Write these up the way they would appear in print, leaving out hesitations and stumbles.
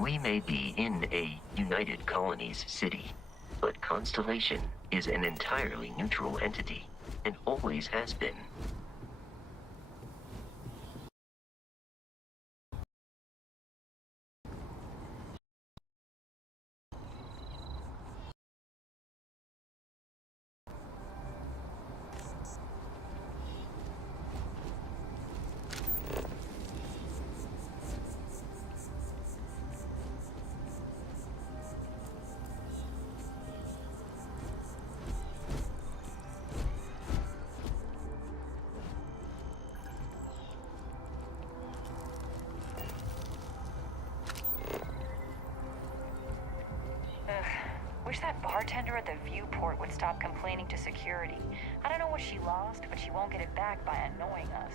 We may be in a United Colonies city, but Constellation is an entirely neutral entity, and always has been. Wish that bartender at the viewport would stop complaining to security. I don't know what she lost, but she won't get it back by annoying us.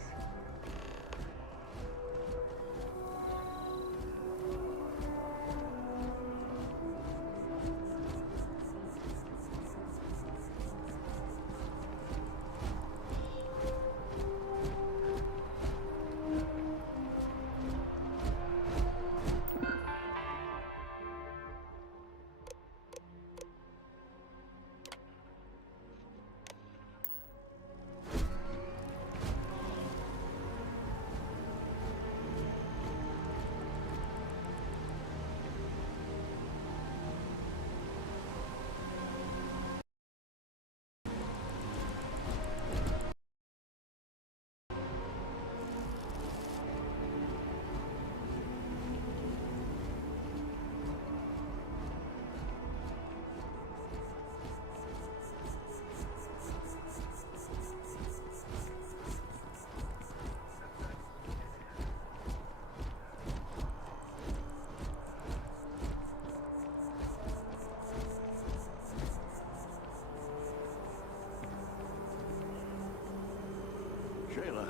Shayla.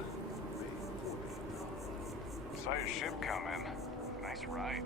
Saw your ship come in. Nice ride.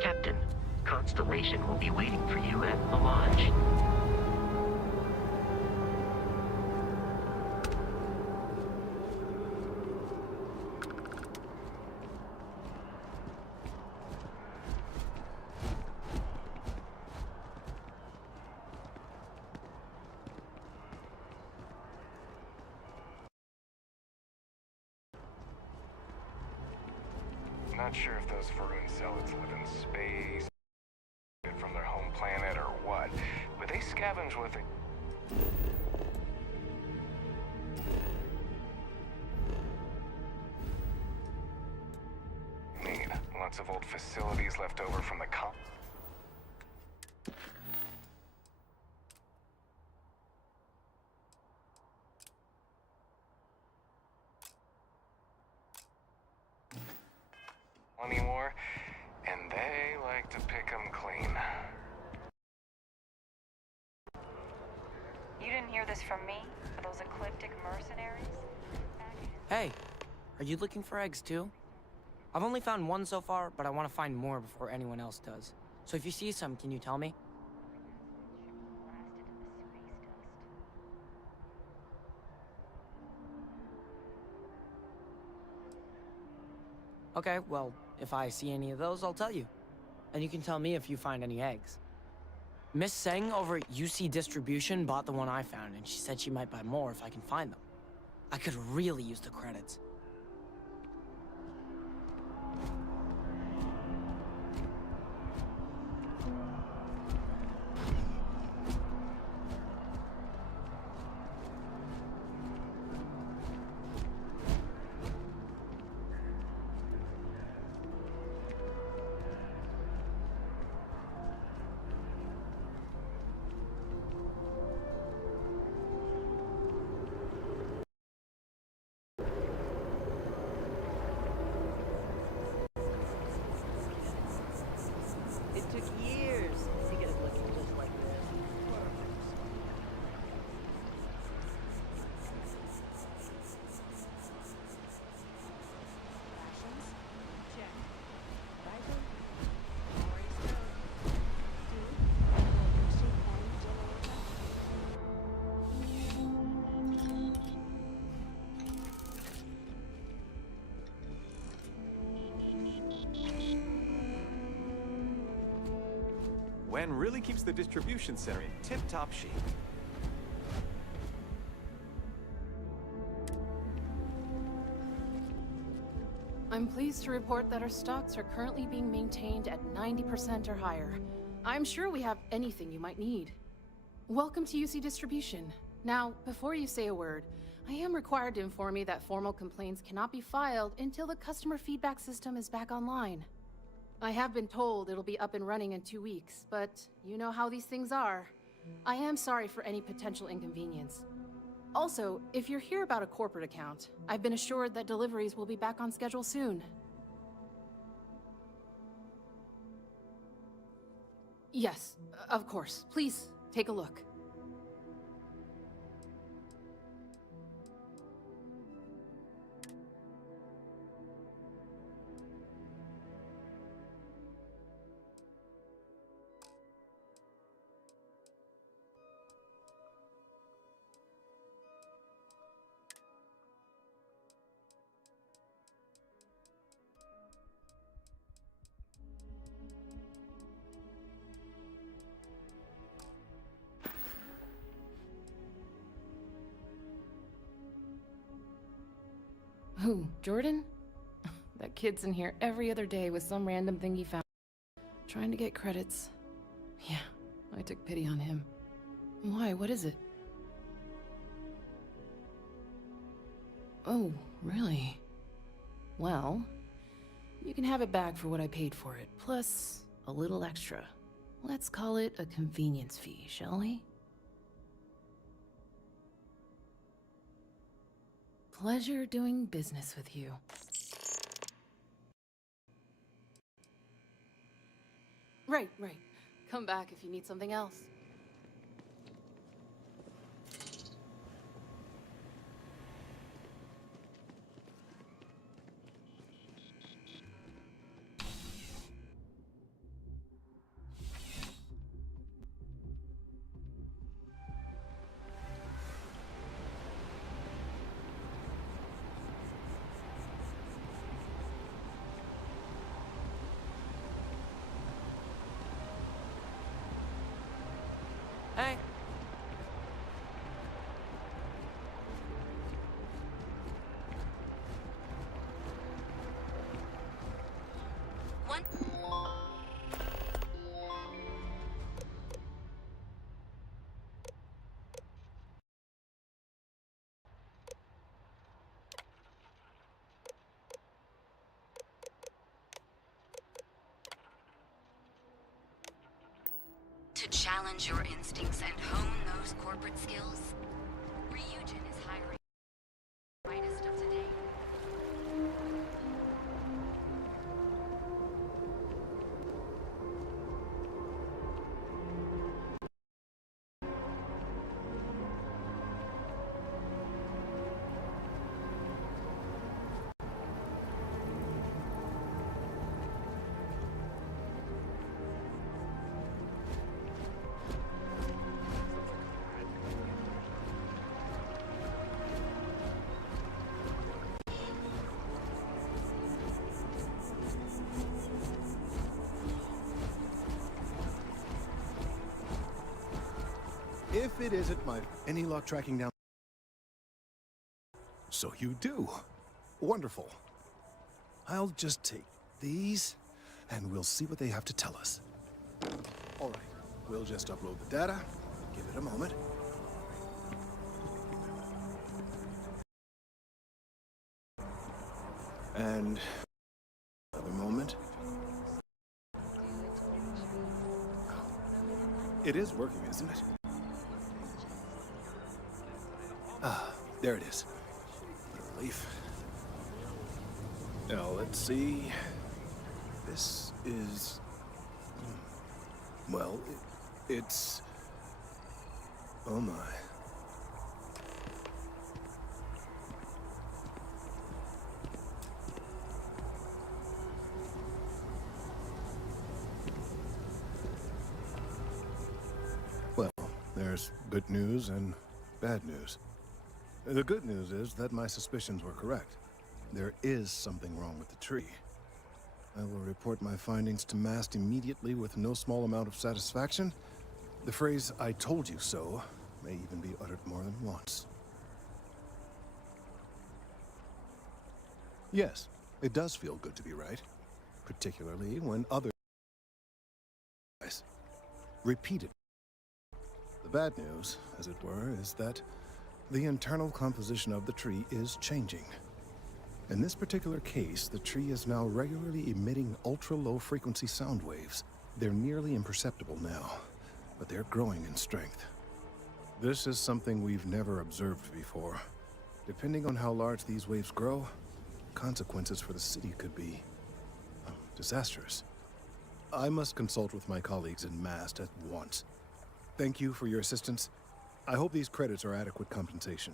Captain, Constellation will be waiting for you at the lodge. Not sure if those Faroon zealots live in space, from their home planet, or what, but they scavenge with it. Need lots of old facilities left over from the anymore, and they like to pick 'em clean. You didn't hear this from me? For those ecliptic mercenaries? Hey, are you looking for eggs too? I've only found one so far, but I want to find more before anyone else does. So if you see some, can you tell me? Okay, well, if I see any of those, I'll tell you. And you can tell me if you find any eggs. Miss Seng over at UC Distribution bought the one I found, and she said she might buy more if I can find them. I could really use the credits. years to get it looking just like this. Rations? Check. Rifle? Already stowed. Food? Location and generator? Wen really keeps the distribution center in tip-top shape. I'm pleased to report that our stocks are currently being maintained at 90% or higher. I'm sure we have anything you might need. Welcome to UC Distribution. Now, before you say a word, I am required to inform you that formal complaints cannot be filed until the customer feedback system is back online. I have been told it'll be up and running in 2 weeks, but you know how these things are. I am sorry for any potential inconvenience. Also, if you're here about a corporate account, I've been assured that deliveries will be back on schedule soon. Yes, of course. Please, take a look. Who, Jordan? That kid's in here every other day with some random thing he found. Trying to get credits. Yeah, I took pity on him. Why, what is it? Oh, really? Well, you can have it back for what I paid for it, plus a little extra. Let's call it a convenience fee, shall we? Pleasure doing business with you. Right. Come back if you need something else. Hey. One. To challenge your instincts and hone those corporate skills, Ryujin is hiring the brightest of today. If it isn't my any luck tracking down. So you do. Wonderful. I'll just take these, and we'll see what they have to tell us. All right, we'll just upload the data. Give it a moment. And another moment. It is working, isn't it? Ah, there it is. What a relief. Now, let's see. This is... Well, it's... Oh my. Well, there's good news and bad news. The good news is that my suspicions were correct. There is something wrong with the tree. I will report my findings to MAST immediately with no small amount of satisfaction. The phrase, "I told you so," may even be uttered more than once. Yes, it does feel good to be right, particularly when others repeated. The bad news, as it were, is that the internal composition of the tree is changing. In this particular case, the tree is now regularly emitting ultra-low frequency sound waves. They're nearly imperceptible now, but they're growing in strength. This is something we've never observed before. Depending on how large these waves grow, consequences for the city could be disastrous. I must consult with my colleagues in MAST at once. Thank you for your assistance. I hope these credits are adequate compensation.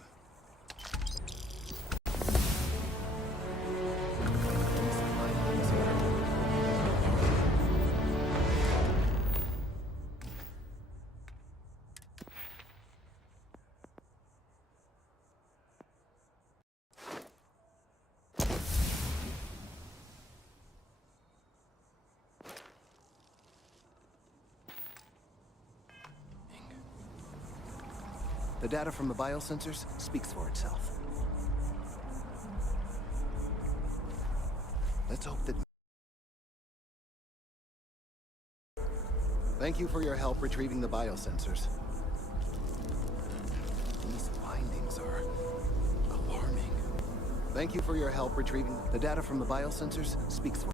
The data from the biosensors speaks for itself. Let's hope that... Thank you for your help retrieving the biosensors. These findings are alarming. Thank you for your help retrieving... The data from the biosensors speaks for...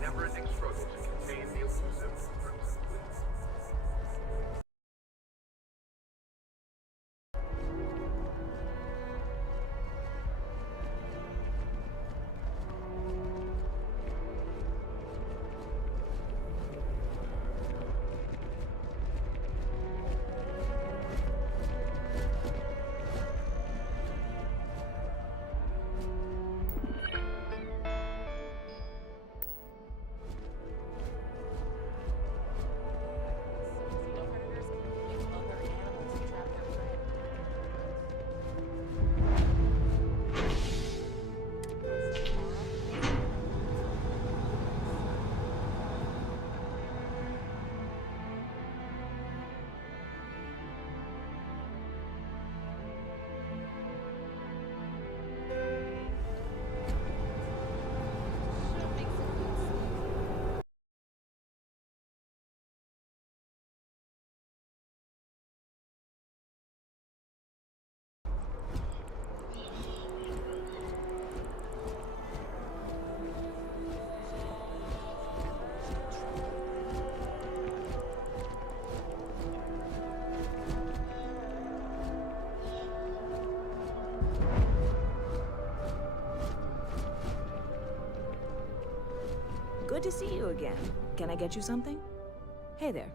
never-ending struggle to contain the elusive Crimson Fleet. Good to see you again. Can I get you something? Hey there.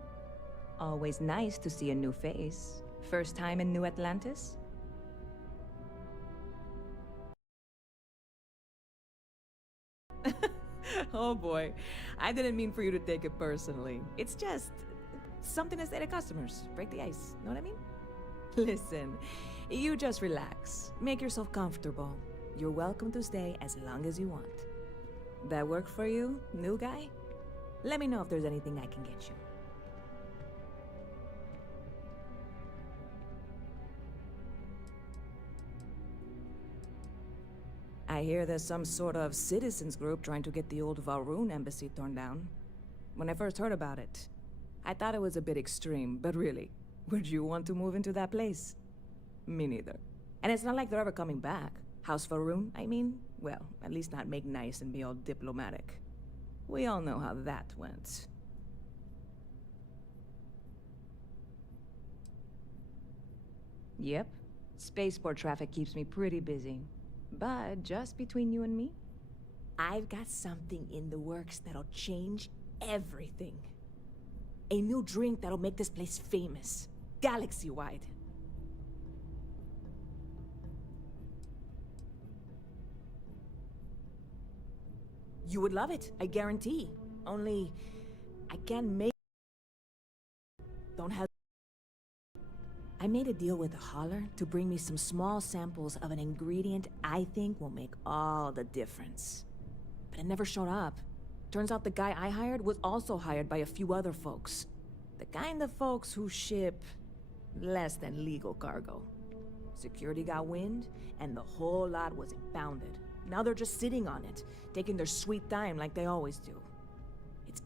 Always nice to see a new face. First time in New Atlantis? Oh boy. I didn't mean for you to take it personally. It's just something to say to customers. Break the ice. Know what I mean? Listen, you just relax. Make yourself comfortable. You're welcome to stay as long as you want. That work for you, new guy? Let me know if there's anything I can get you. I hear there's some sort of citizens group trying to get the old Valroon embassy torn down. When I first heard about it, I thought it was a bit extreme, but really, would you want to move into that place? Me neither. And it's not like they're ever coming back. House Valroon, I mean? Well, at least not make nice and be all diplomatic. We all know how that went. Yep. Spaceport traffic keeps me pretty busy. But just between you and me, I've got something in the works that'll change everything. A new drink that'll make this place famous, galaxy-wide. You would love it, I guarantee. Only, I can't make... Don't have... I made a deal with a hauler to bring me some small samples of an ingredient I think will make all the difference. But it never showed up. Turns out the guy I hired was also hired by a few other folks. The kind of folks who ship less than legal cargo. Security got wind, and the whole lot was impounded. Now they're just sitting on it, taking their sweet time like they always do. It's...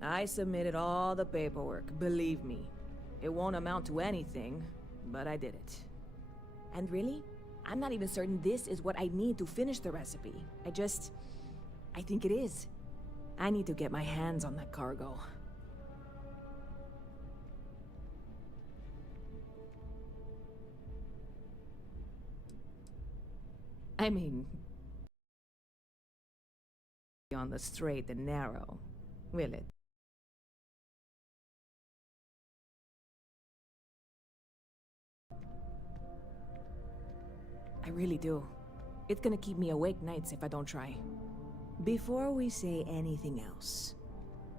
I submitted all the paperwork, believe me. It won't amount to anything, but I did it. And really, I'm not even certain this is what I need to finish the recipe. I think it is. I need to get my hands on that cargo. I mean, on the straight and narrow, will it? I really do. It's gonna keep me awake nights if I don't try. Before we say anything else,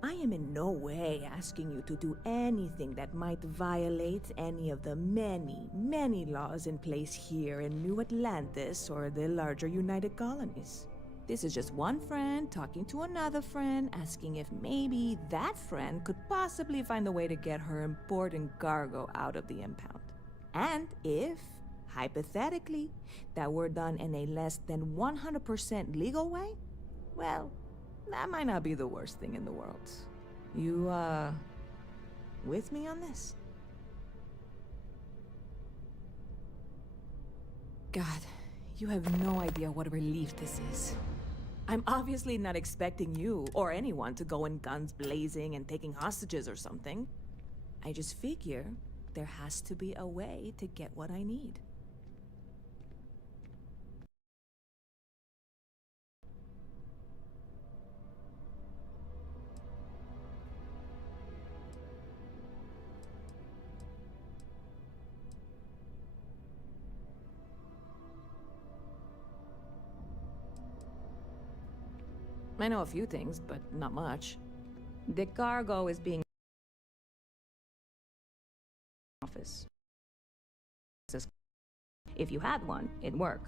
I am in no way asking you to do anything that might violate any of the many, many laws in place here in New Atlantis or the larger United Colonies. This is just one friend talking to another friend, asking if maybe that friend could possibly find a way to get her important cargo out of the impound. And if, hypothetically, that were done in a less than 100% legal way, well, that might not be the worst thing in the world. You, with me on this? God, you have no idea what a relief this is. I'm obviously not expecting you or anyone to go in guns blazing and taking hostages or something. I just figure there has to be a way to get what I need. I know a few things, but not much. The cargo is being... office. If you had one, it'd work.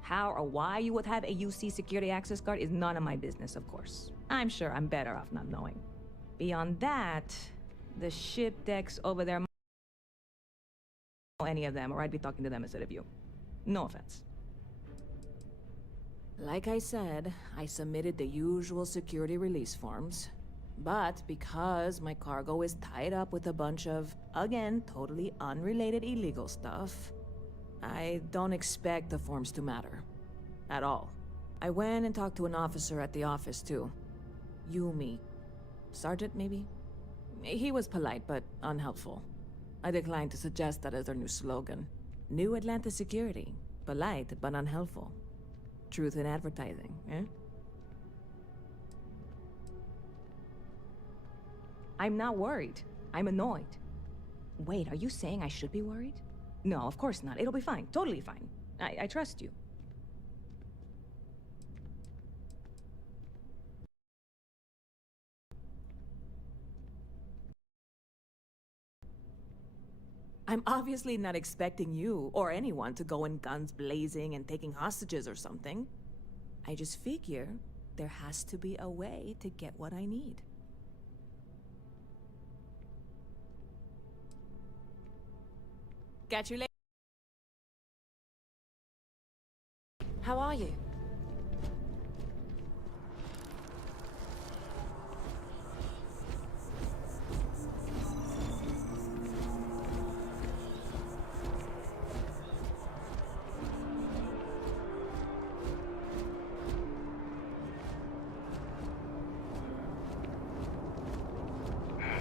How or why you would have a UC security access card is none of my business, of course. I'm sure I'm better off not knowing. Beyond that, the ship decks over there... any of them, or I'd be talking to them instead of you. No offense. Like I said, I submitted the usual security release forms. But because my cargo is tied up with a bunch of, again, totally unrelated illegal stuff, I don't expect the forms to matter. At all. I went and talked to an officer at the office, too. Yumi. Sergeant, maybe? He was polite, but unhelpful. I declined to suggest that as their new slogan. New Atlantis Security. Polite, but unhelpful. Truth in advertising, eh? I'm not worried. I'm annoyed. Wait, are you saying I should be worried? No, of course not. It'll be fine. Totally fine. I trust you. I'm obviously not expecting you or anyone to go in guns blazing and taking hostages or something. I just figure there has to be a way to get what I need. Catch you later. How are you?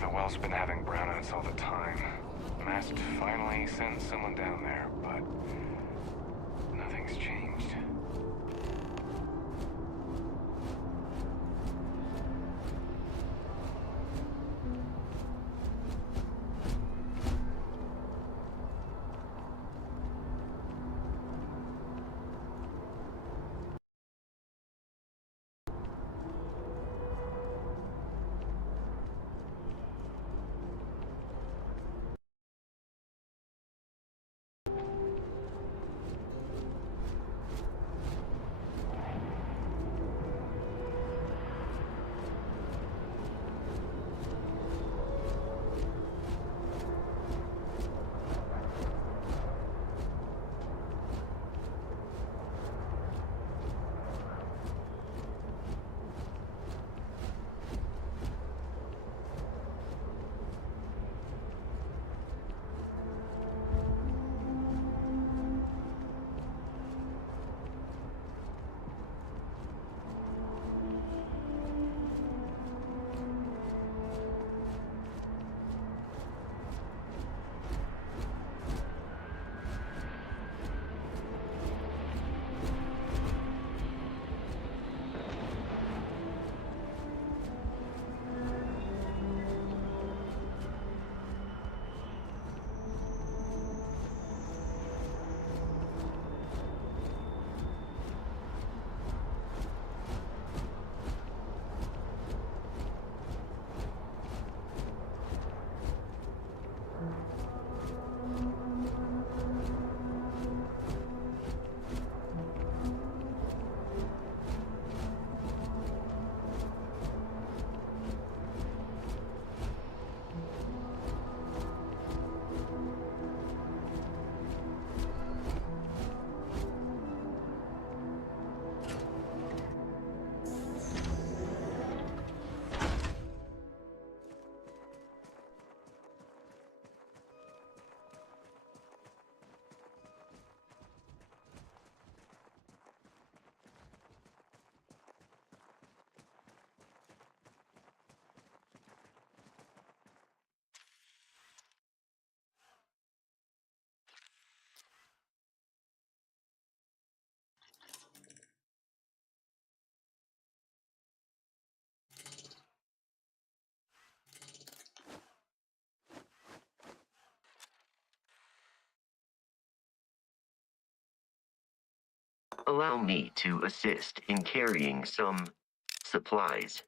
The well's been having brownouts all the time. Mast finally sent someone down there, but nothing's changed. Allow me to assist in carrying some supplies.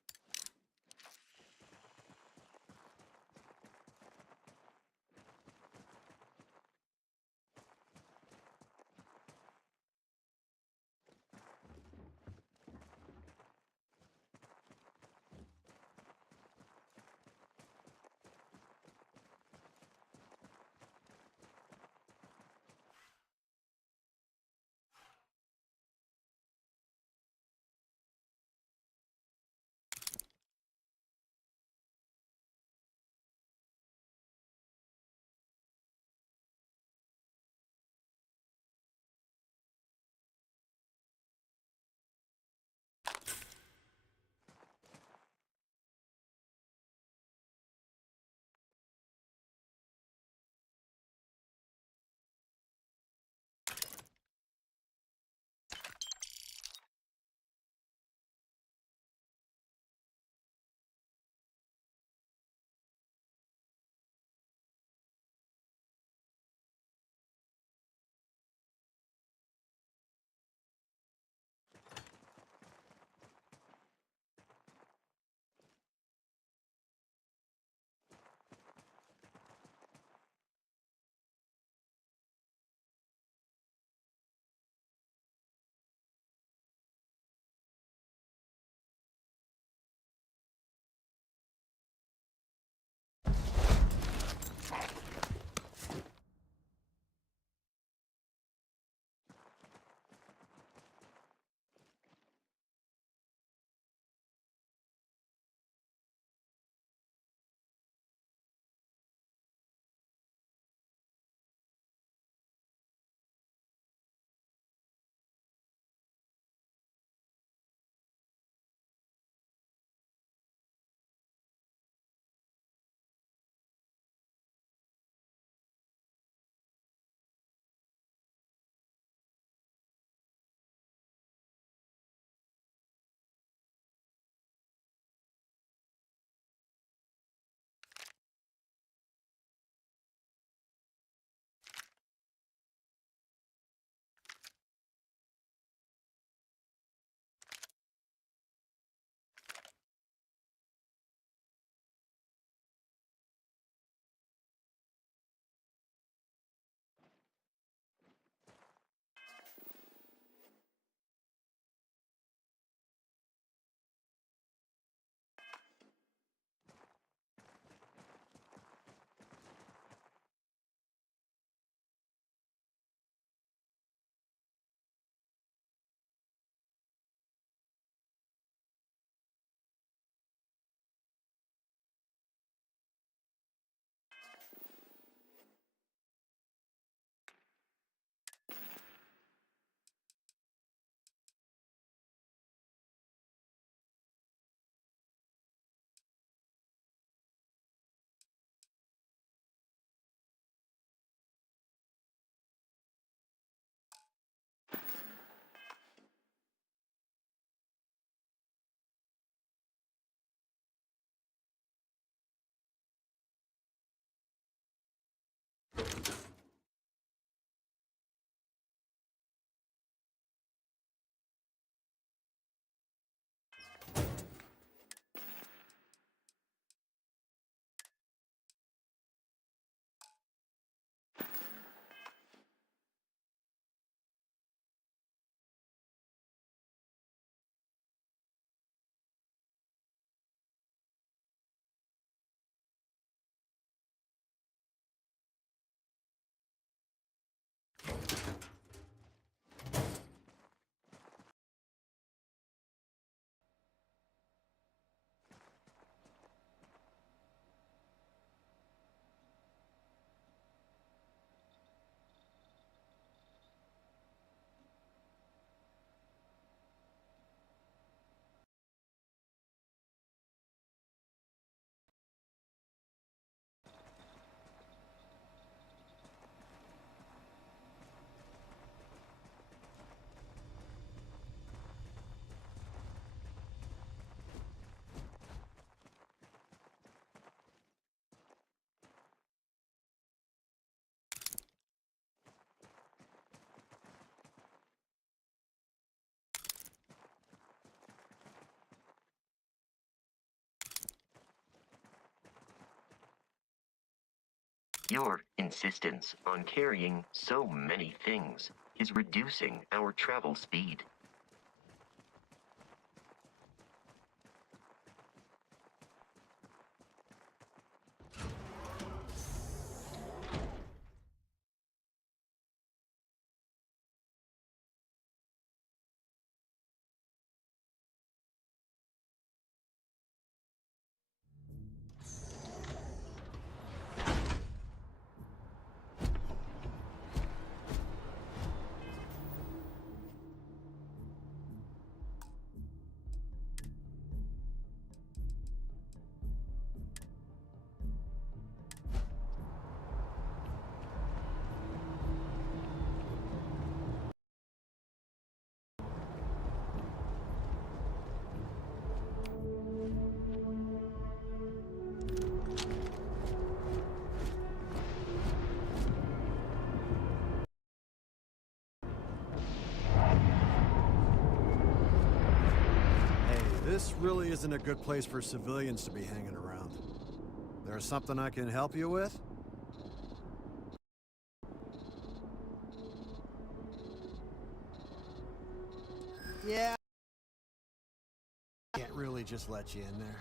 Your insistence on carrying so many things is reducing our travel speed. This really isn't a good place for civilians to be hanging around. There's something I can help you with? Yeah. Can't really just let you in there.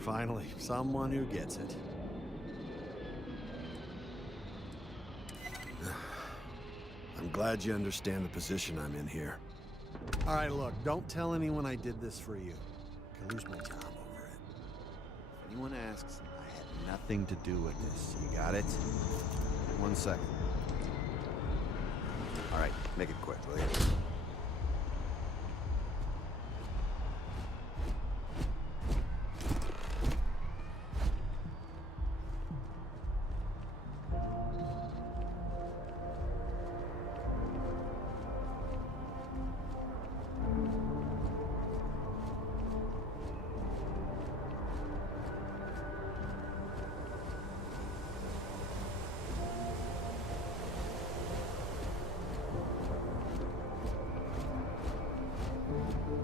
Finally, someone who gets it. I'm glad you understand the position I'm in here. All right, look, don't tell anyone I did this for you. I can lose my job over it. If anyone asks, I had nothing to do with this. You got it? 1 second. All right, make it quick, will you?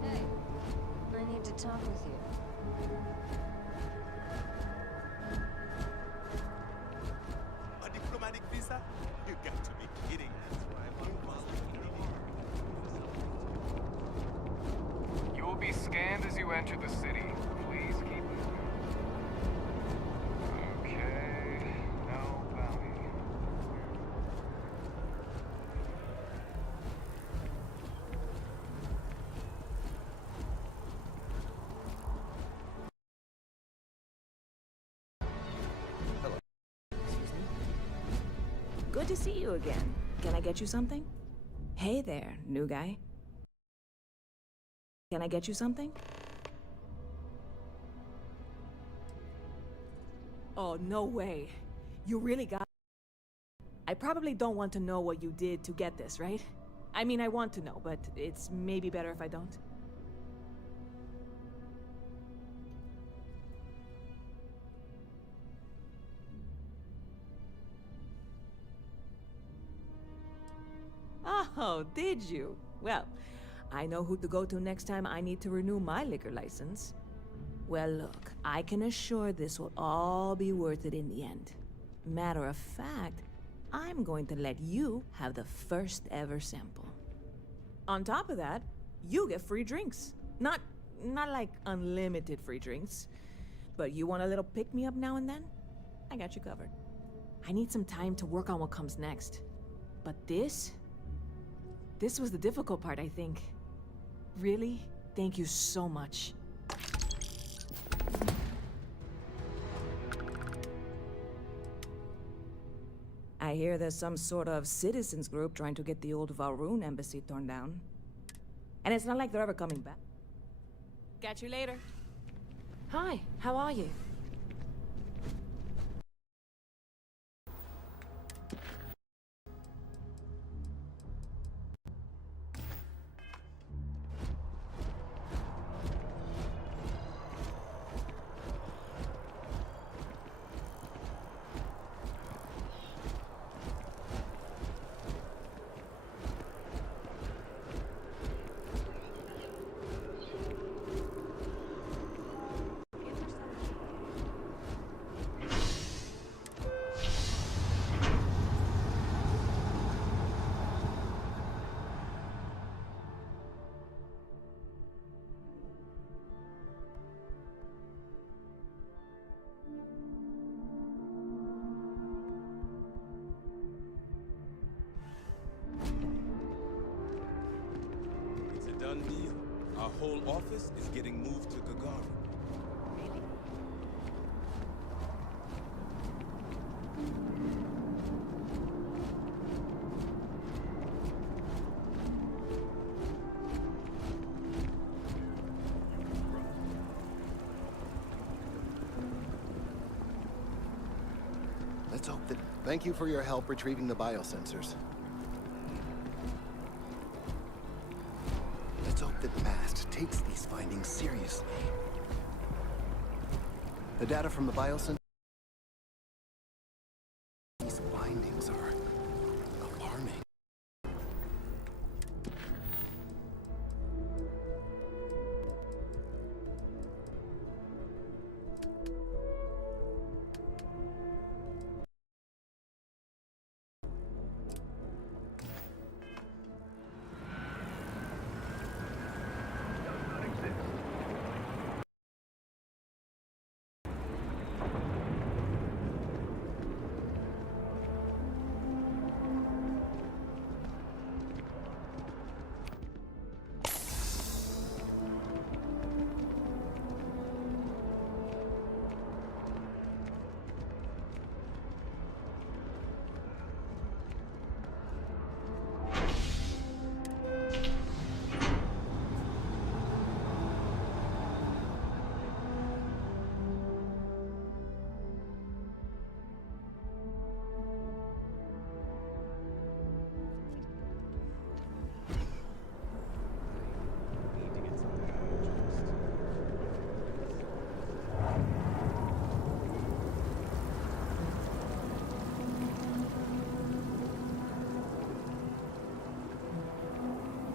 Hey, I need to talk with you. A diplomatic visa? You got to be kidding. That's why You will be scanned as you enter the city. Please keep moving. Okay, no bounty. Good to see you again. Can I get you something? Hey there, new guy. Can I get you something? Oh, no way. You really got... I probably don't want to know what you did to get this, right? I mean, I want to know, but it's maybe better if I don't. Oh, did you? Well, I know who to go to next time I need to renew my liquor license. Well, look, I can assure this will all be worth it in the end. Matter of fact, I'm going to let you have the first ever sample. On top of that, you get free drinks. Not like unlimited free drinks, but you want a little pick-me-up now and then? I got you covered. I need some time to work on what comes next. But this was the difficult part, I think. Really? Thank you so much. I hear there's some sort of citizens group trying to get the old Valroon embassy torn down. And it's not like they're ever coming back. Catch you later. Hi, how are you? office is getting moved to Gagarin. Really? Let's hope that... Thank you for your help retrieving the biosensors. Let's hope that MAST takes these findings seriously. The data from the biosensors... These findings are alarming.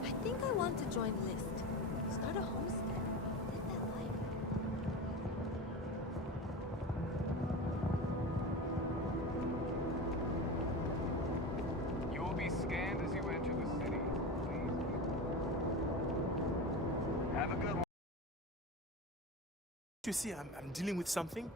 I think I want to join List. Start a homestead. Live that life. You will be scanned as you enter the city. Please. Have a good one. You see, I'm dealing with something.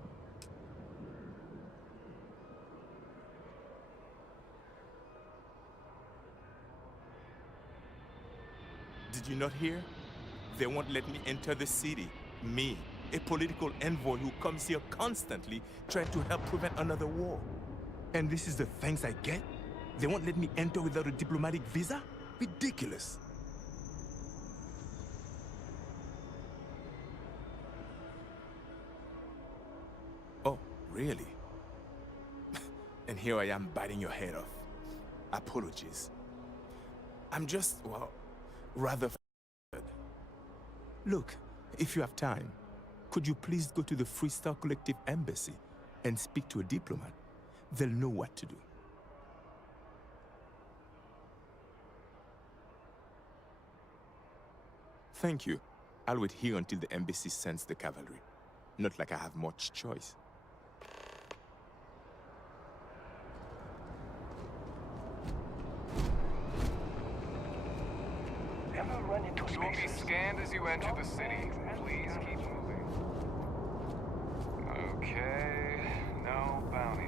Did you not hear? They won't let me enter the city. Me, a political envoy who comes here constantly trying to help prevent another war. And this is the thanks I get? They won't let me enter without a diplomatic visa? Ridiculous. Oh, really? And here I am biting your head off. Apologies. I'm just, well, rather f***ed. Look, if you have time, could you please go to the Freestar Collective Embassy and speak to a diplomat? They'll know what to do. Thank you. I'll wait here until the embassy sends the cavalry. Not like I have much choice. You will be scanned as you enter the city. Please keep moving. Okay, no bounty.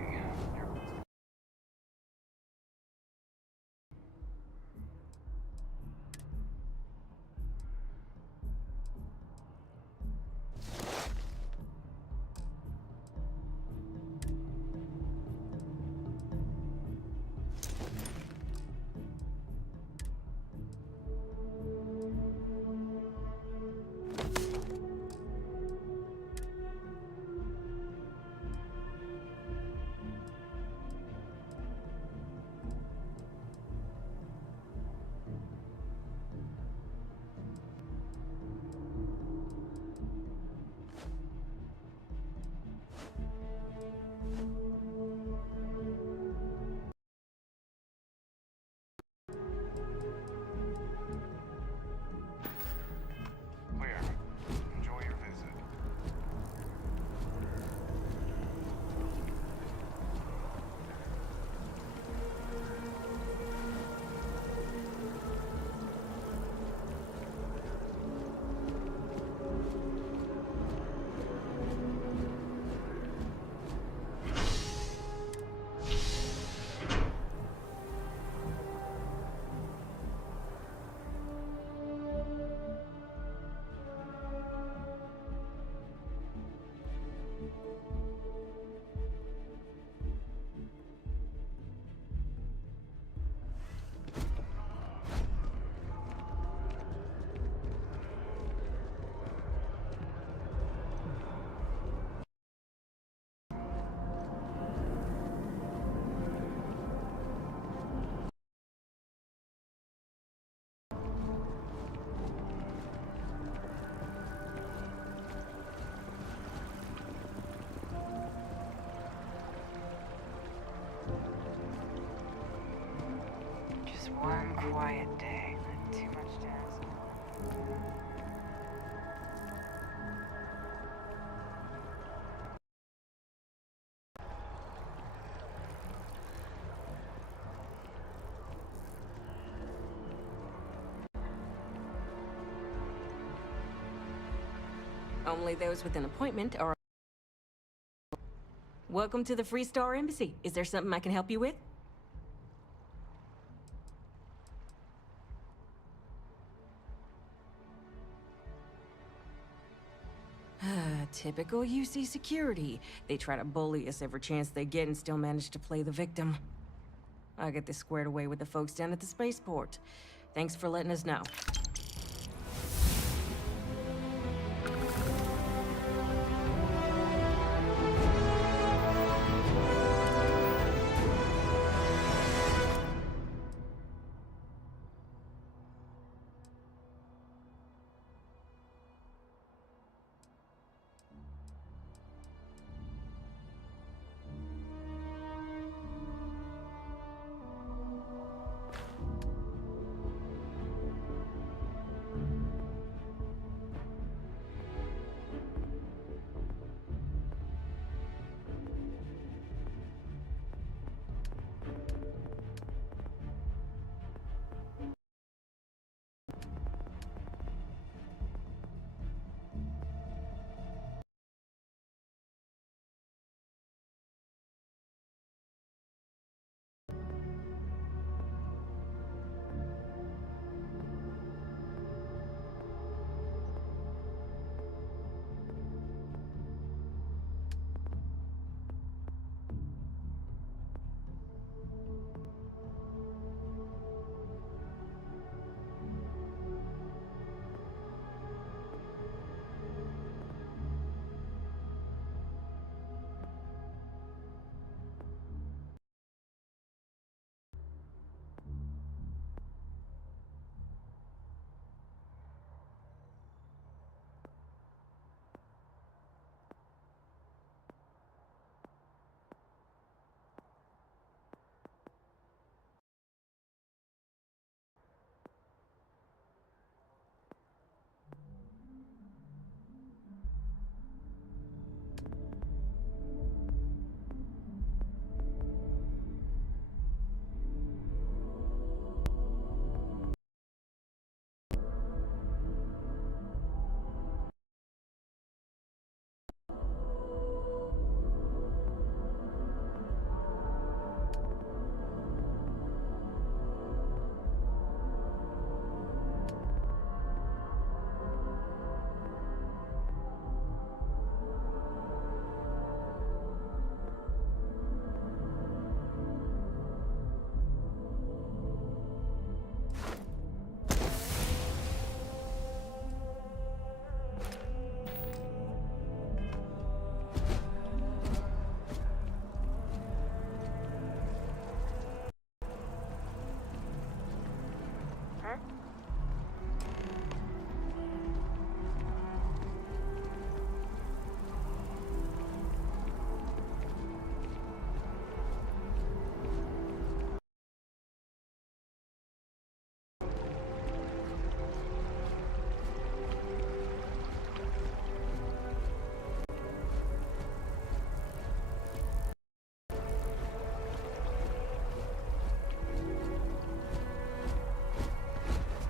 one quiet day. Not too much to ask. Only those with an appointment are... Welcome to the Free Star Embassy. Is there something I can help you with? Typical UC security. They try to bully us every chance they get and still manage to play the victim. I'll get this squared away with the folks down at the spaceport. Thanks for letting us know.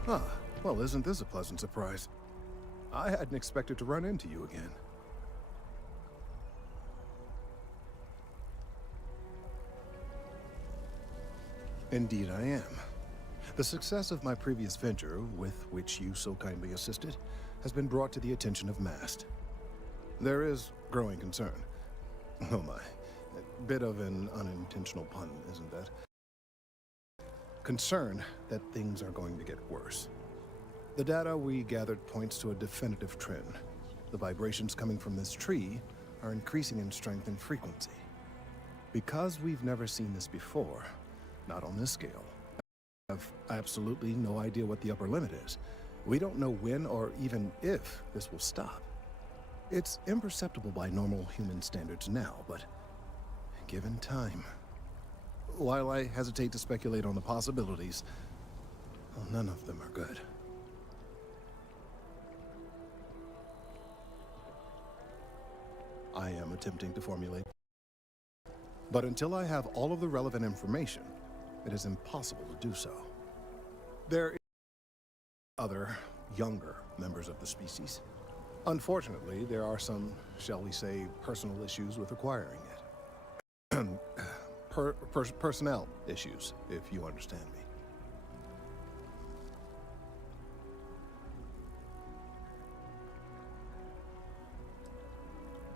Huh. Well, isn't this a pleasant surprise? I hadn't expected to run into you again. Indeed I am. The success of my previous venture, with which you so kindly assisted, has been brought to the attention of MAST. There is growing concern. Oh my. A bit of an unintentional pun, isn't that? Concern that things are going to get worse. The data we gathered points to a definitive trend. The vibrations coming from this tree are increasing in strength and frequency. Because we've never seen this before, not on this scale, I have absolutely no idea what the upper limit is. We don't know when or even if this will stop. It's imperceptible by normal human standards now, but given time... While I hesitate to speculate on the possibilities, Well, none of them are good. I am attempting to formulate. But until I have all of the relevant information, it is impossible to do so. There are other, younger members of the species. Unfortunately, there are some, shall we say, personal issues with acquiring it. Personnel issues, if you understand me.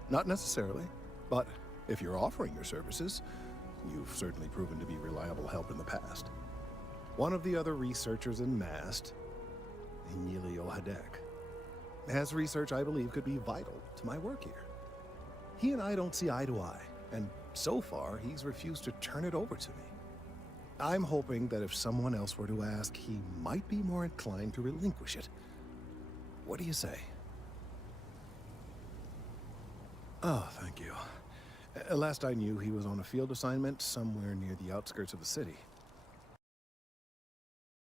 Not necessarily, but if you're offering your services, you've certainly proven to be reliable help in the past. One of the other researchers in MAST, Emilio Hadek, has research I believe could be vital to my work here. He and I don't see eye to eye, and so far he's refused to turn it over to me. I'm hoping that if someone else were to ask, he might be more inclined to relinquish it. What do you say? Oh, thank you. Last I knew, he was on a field assignment somewhere near the outskirts of the city.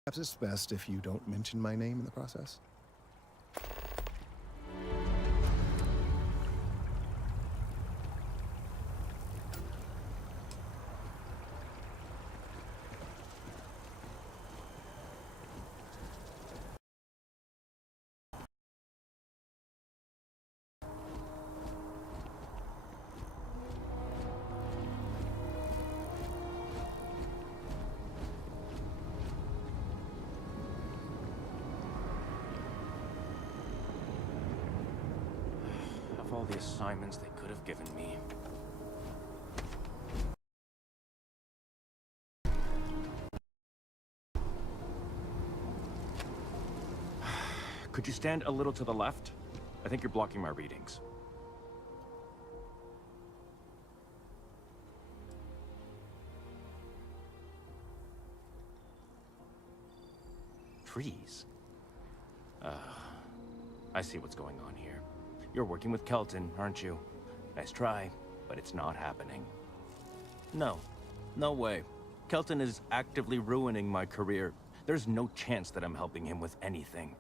Perhaps it's best if you don't mention my name in the process. Of all the assignments they could have given me. Could you stand a little to the left? I think you're blocking my readings. Trees? I see what's going on here. You're working with Kelton, aren't you? Nice try, but it's not happening. No. No way. Kelton is actively ruining my career. There's no chance that I'm helping him with anything.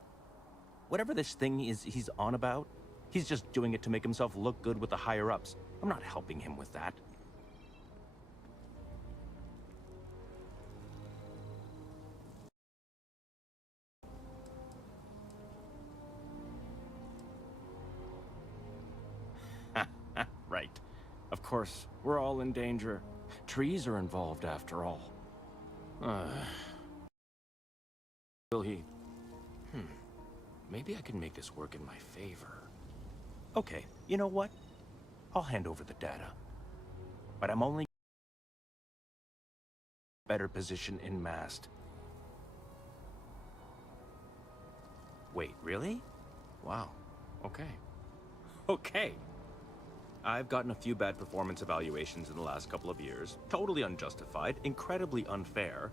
Whatever this thing is he's on about, he's just doing it to make himself look good with the higher-ups. I'm not helping him with that. Right. Of course, we're all in danger. Trees are involved after all. Will he? Maybe I can make this work in my favor. Okay, you know what? I'll hand over the data. But I'm only better position in MAST. Wait, really? Wow. Okay. Okay. I've gotten a few bad performance evaluations in the last couple of years. Totally unjustified, incredibly unfair.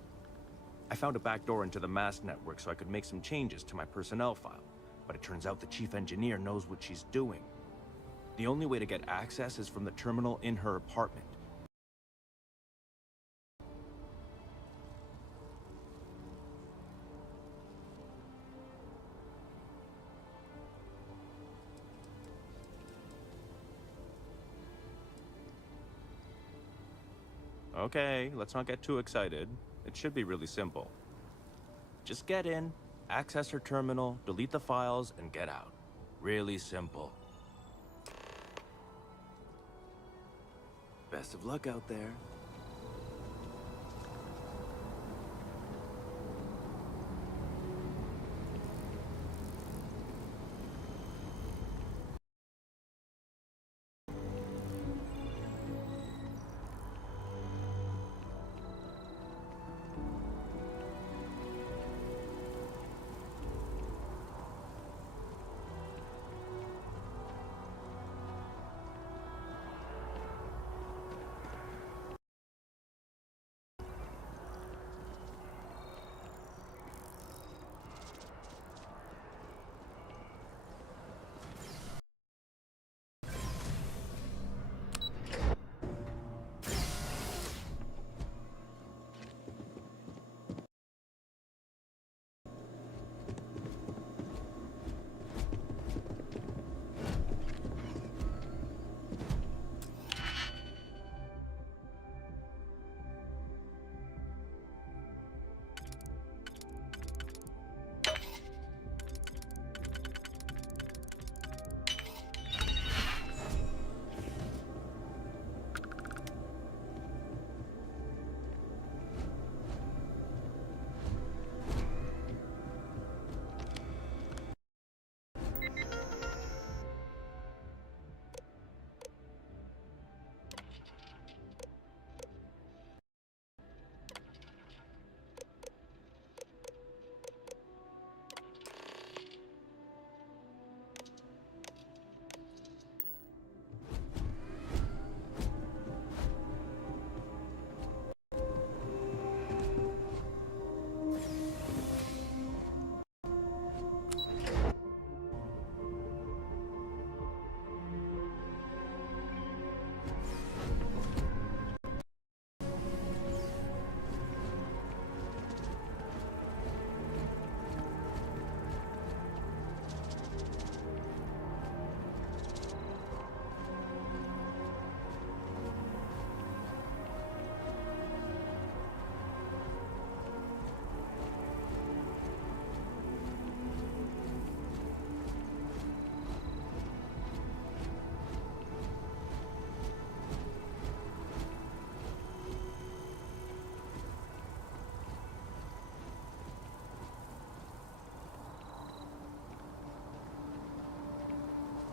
I found a backdoor into the MAST network so I could make some changes to my personnel file. But it turns out the chief engineer knows what she's doing. The only way to get access is from the terminal in her apartment. Okay, let's not get too excited. It should be really simple. Just get in, access her terminal, delete the files, and get out. Really simple. Best of luck out there.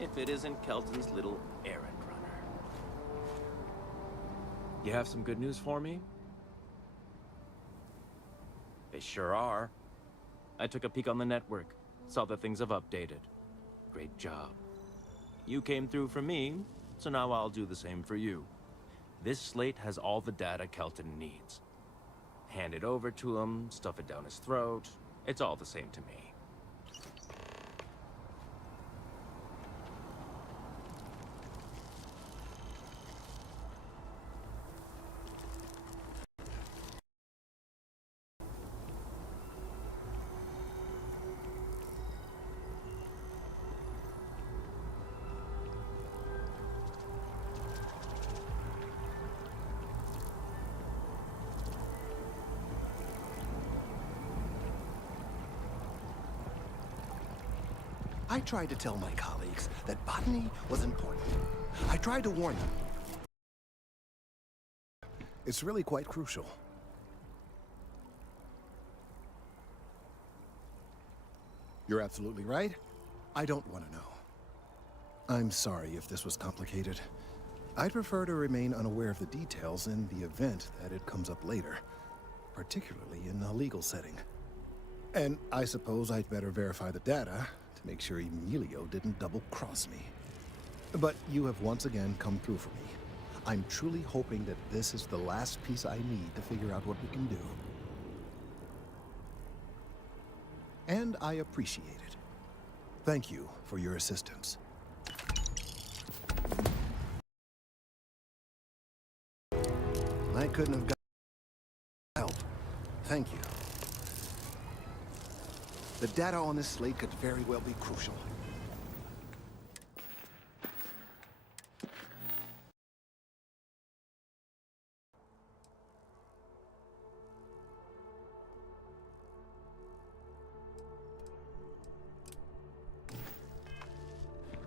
if it isn't Kelton's little errand runner. You have some good news for me? They sure are. I took a peek on the network, saw that things have updated. Great job. You came through for me, so now I'll do the same for you. This slate has all the data Kelton needs. Hand it over to him, stuff it down his throat. It's all the same to me. I tried to tell my colleagues that botany was important. I tried to warn them. It's really quite crucial. You're absolutely right. I don't want to know. I'm sorry if this was complicated. I'd prefer to remain unaware of the details in the event that it comes up later, particularly in a legal setting. And I suppose I'd better verify the data to make sure Emilio didn't double-cross me. But you have once again come through for me. I'm truly hoping that this is the last piece I need to figure out what we can do. And I appreciate it. Thank you for your assistance. I couldn't have got help. Thank you. The data on this slate could very well be crucial.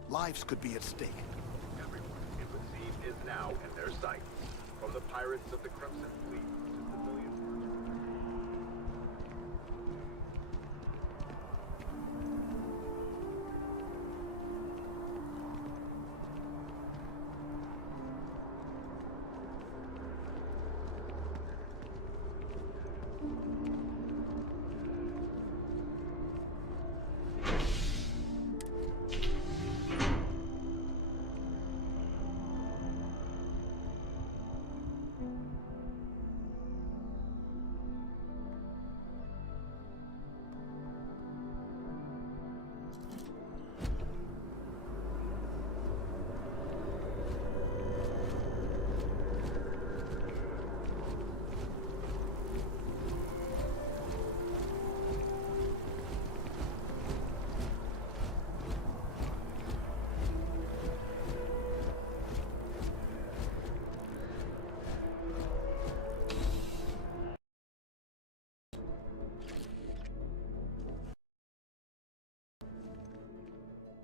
Lives could be at stake. Everyone, it would seem, is now in their sights. From the pirates of the Crimson Fleet to civilian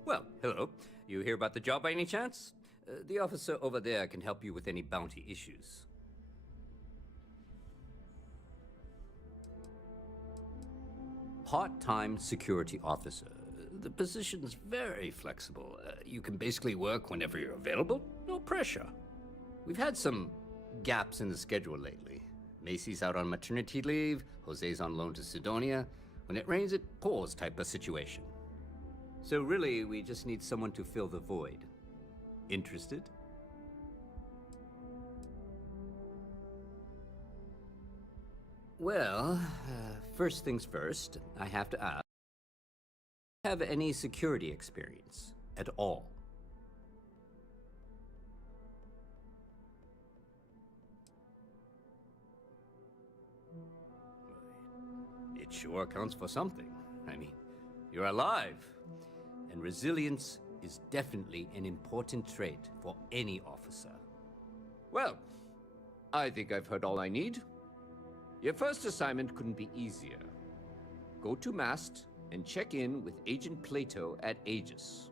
Well, hello. You hear about the job by any chance? The officer over there can help you with any bounty issues. Part-time security officer. The position's very flexible. You can basically work whenever you're available. No pressure. We've had some gaps in the schedule lately. Macy's out on maternity leave, Jose's on loan to Sidonia. When it rains, it pours type of situation. So really, we just need someone to fill the void. Interested? Well, first things first, I have to ask, do you have any security experience at all? It sure counts for something. I mean, you're alive. And resilience is definitely an important trait for any officer. Well, I think I've heard all I need. Your first assignment couldn't be easier. Go to Mast and check in with Agent Plato at Aegis.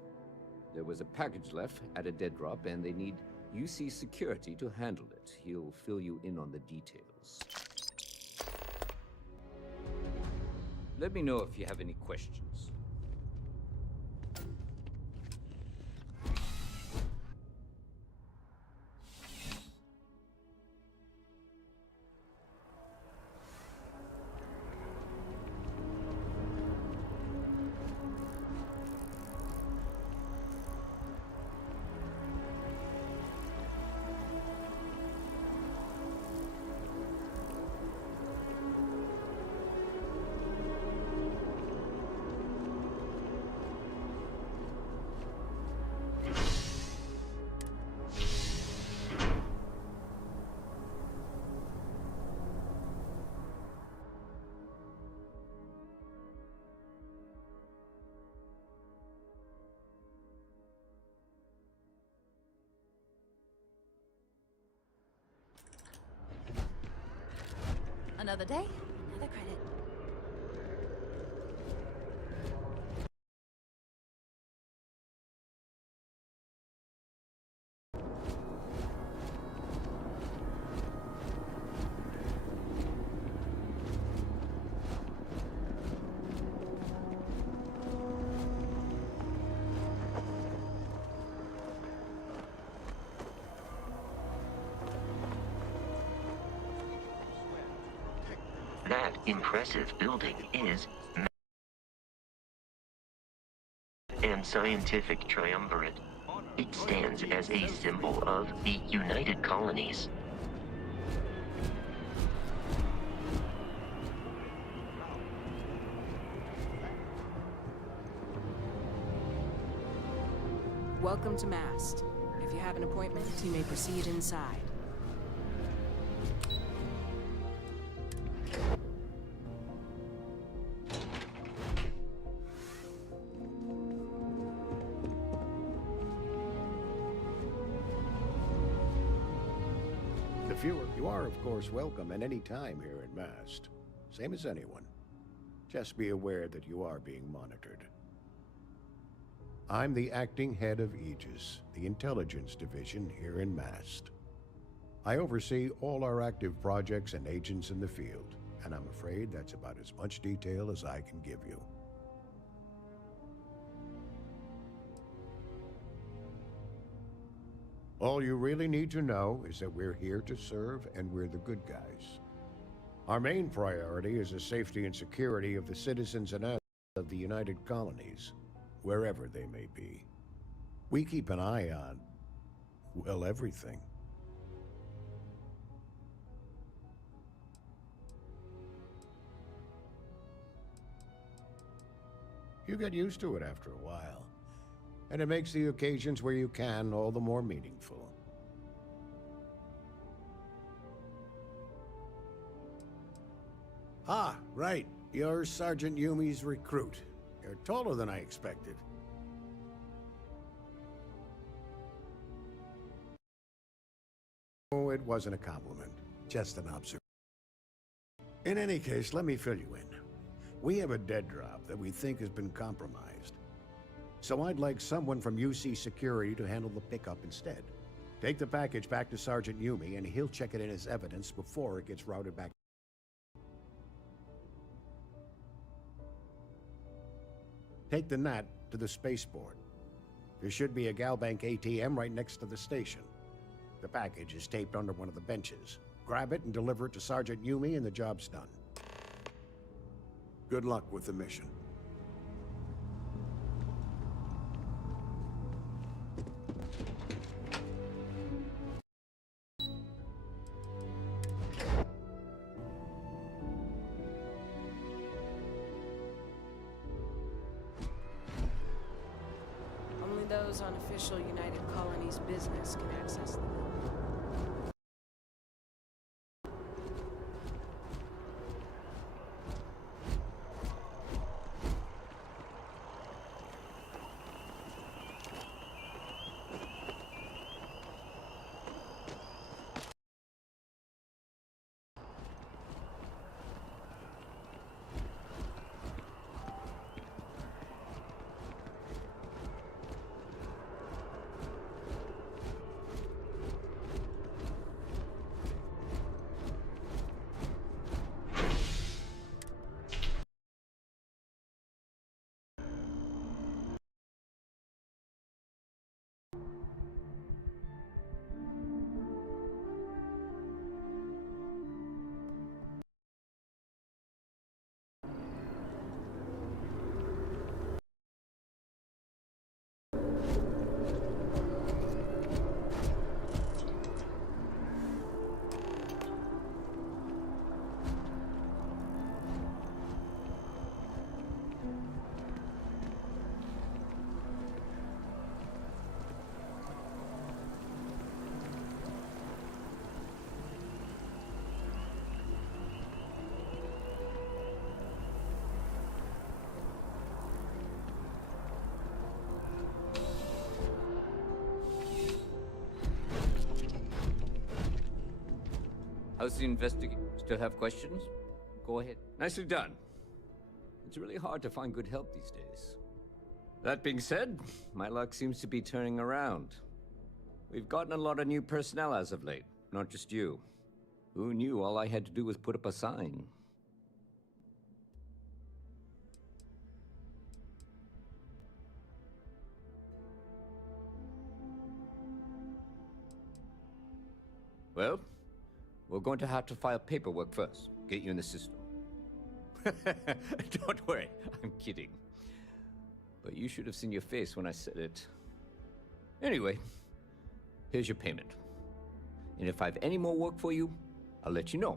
There was a package left at a dead drop, and they need UC security to handle it. He'll fill you in on the details. Let me know if you have any questions. Another day, another credit. That impressive building is and scientific triumvirate. It stands as a symbol of the United Colonies. Welcome to Mast. If you have an appointment, you may proceed inside. The viewer, you are, of course, welcome at any time here in Mast. Same as anyone. Just be aware that you are being monitored. I'm the acting head of Aegis, the intelligence division here in Mast. I oversee all our active projects and agents in the field, and I'm afraid that's about as much detail as I can give you. All you really need to know is that we're here to serve and we're the good guys. Our main priority is the safety and security of the citizens and assets of the United Colonies, wherever they may be. We keep an eye on, well, everything. You get used to it after a while, and it makes the occasions where you can all the more meaningful. Ah, right. You're Sergeant Yumi's recruit. You're taller than I expected. Oh, it wasn't a compliment. Just an observation. In any case, let me fill you in. We have a dead drop that we think has been compromised. So I'd like someone from UC Security to handle the pickup instead. Take the package back to Sergeant Yumi, and he'll check it in as evidence before it gets routed back. Take the NAT to the spaceport. There should be a Galbank ATM right next to the station. The package is taped under one of the benches. Grab it and deliver it to Sergeant Yumi, and the job's done. Good luck with the mission. Only those on official United Colonies business can access them. How's the investigation? Still have questions? Go ahead. Nicely done. It's really hard to find good help these days. That being said, my luck seems to be turning around. We've gotten a lot of new personnel as of late, not just you. Who knew all I had to do was put up a sign? Well, we're going to have to file paperwork first. Get you in the system. Don't worry, I'm kidding. But you should have seen your face when I said it. Anyway, here's your payment. And if I have any more work for you, I'll let you know.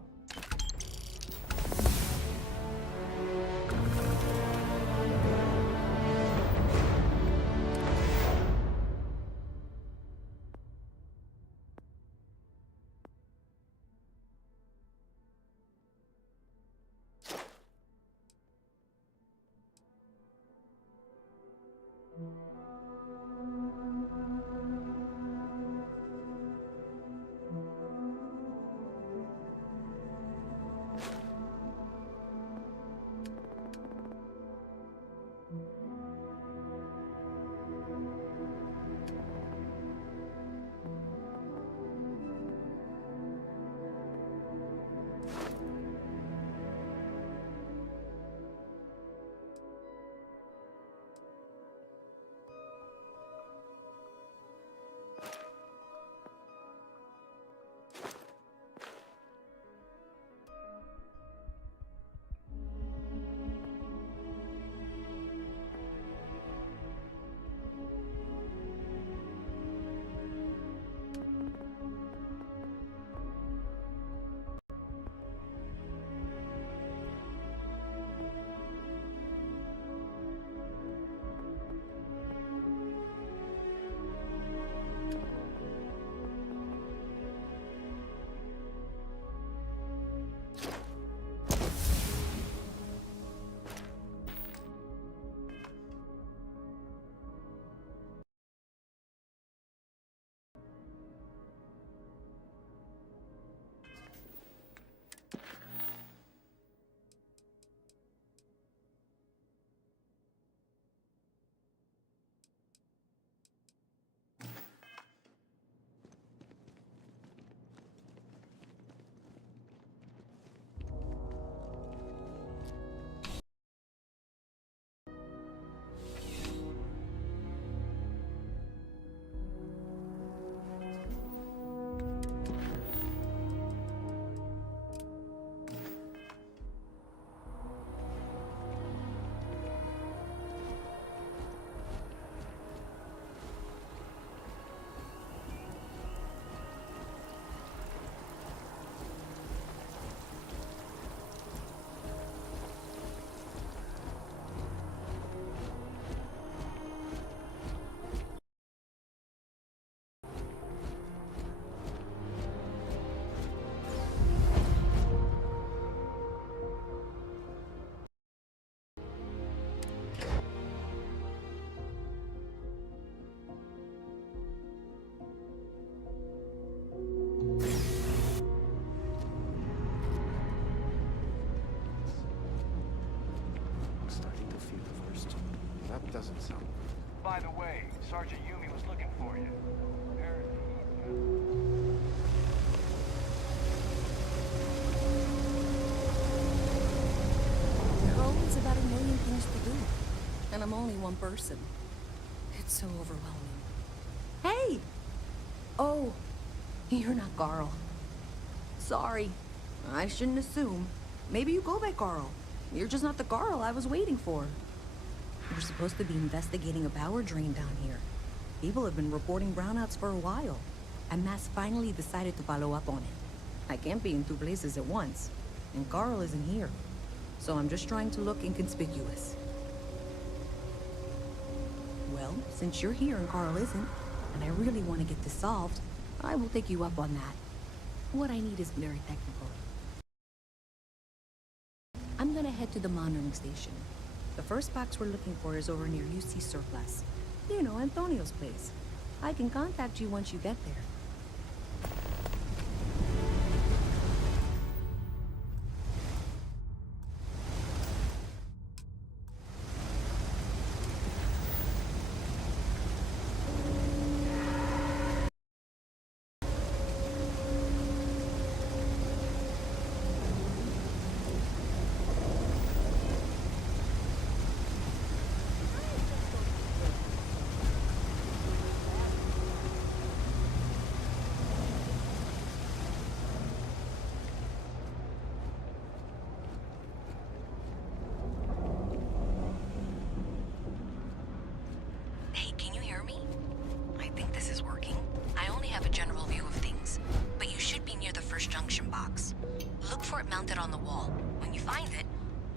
Doesn't sound. By the way, Sergeant Yumi was looking for you. There are always about 1 million things to do, and I'm only one person. It's so overwhelming. Hey! Oh, you're not Carl. Sorry, I shouldn't assume. Maybe you go by Carl. You're just not the Carl I was waiting for. We're supposed to be investigating a power drain down here. People have been reporting brownouts for a while, and Mass finally decided to follow up on it. I can't be in 2 places at once, and Carl isn't here. So I'm just trying to look inconspicuous. Well, since you're here and Carl isn't, and I really want to get this solved, I will take you up on that. What I need is very technical. I'm gonna head to the monitoring station. The first box we're looking for is over near UC Surplus. You know, Antonio's place. I can contact you once you get there. is working. I only have a general view of things. But you should be near the first junction box. Look for it mounted on the wall. When you find it,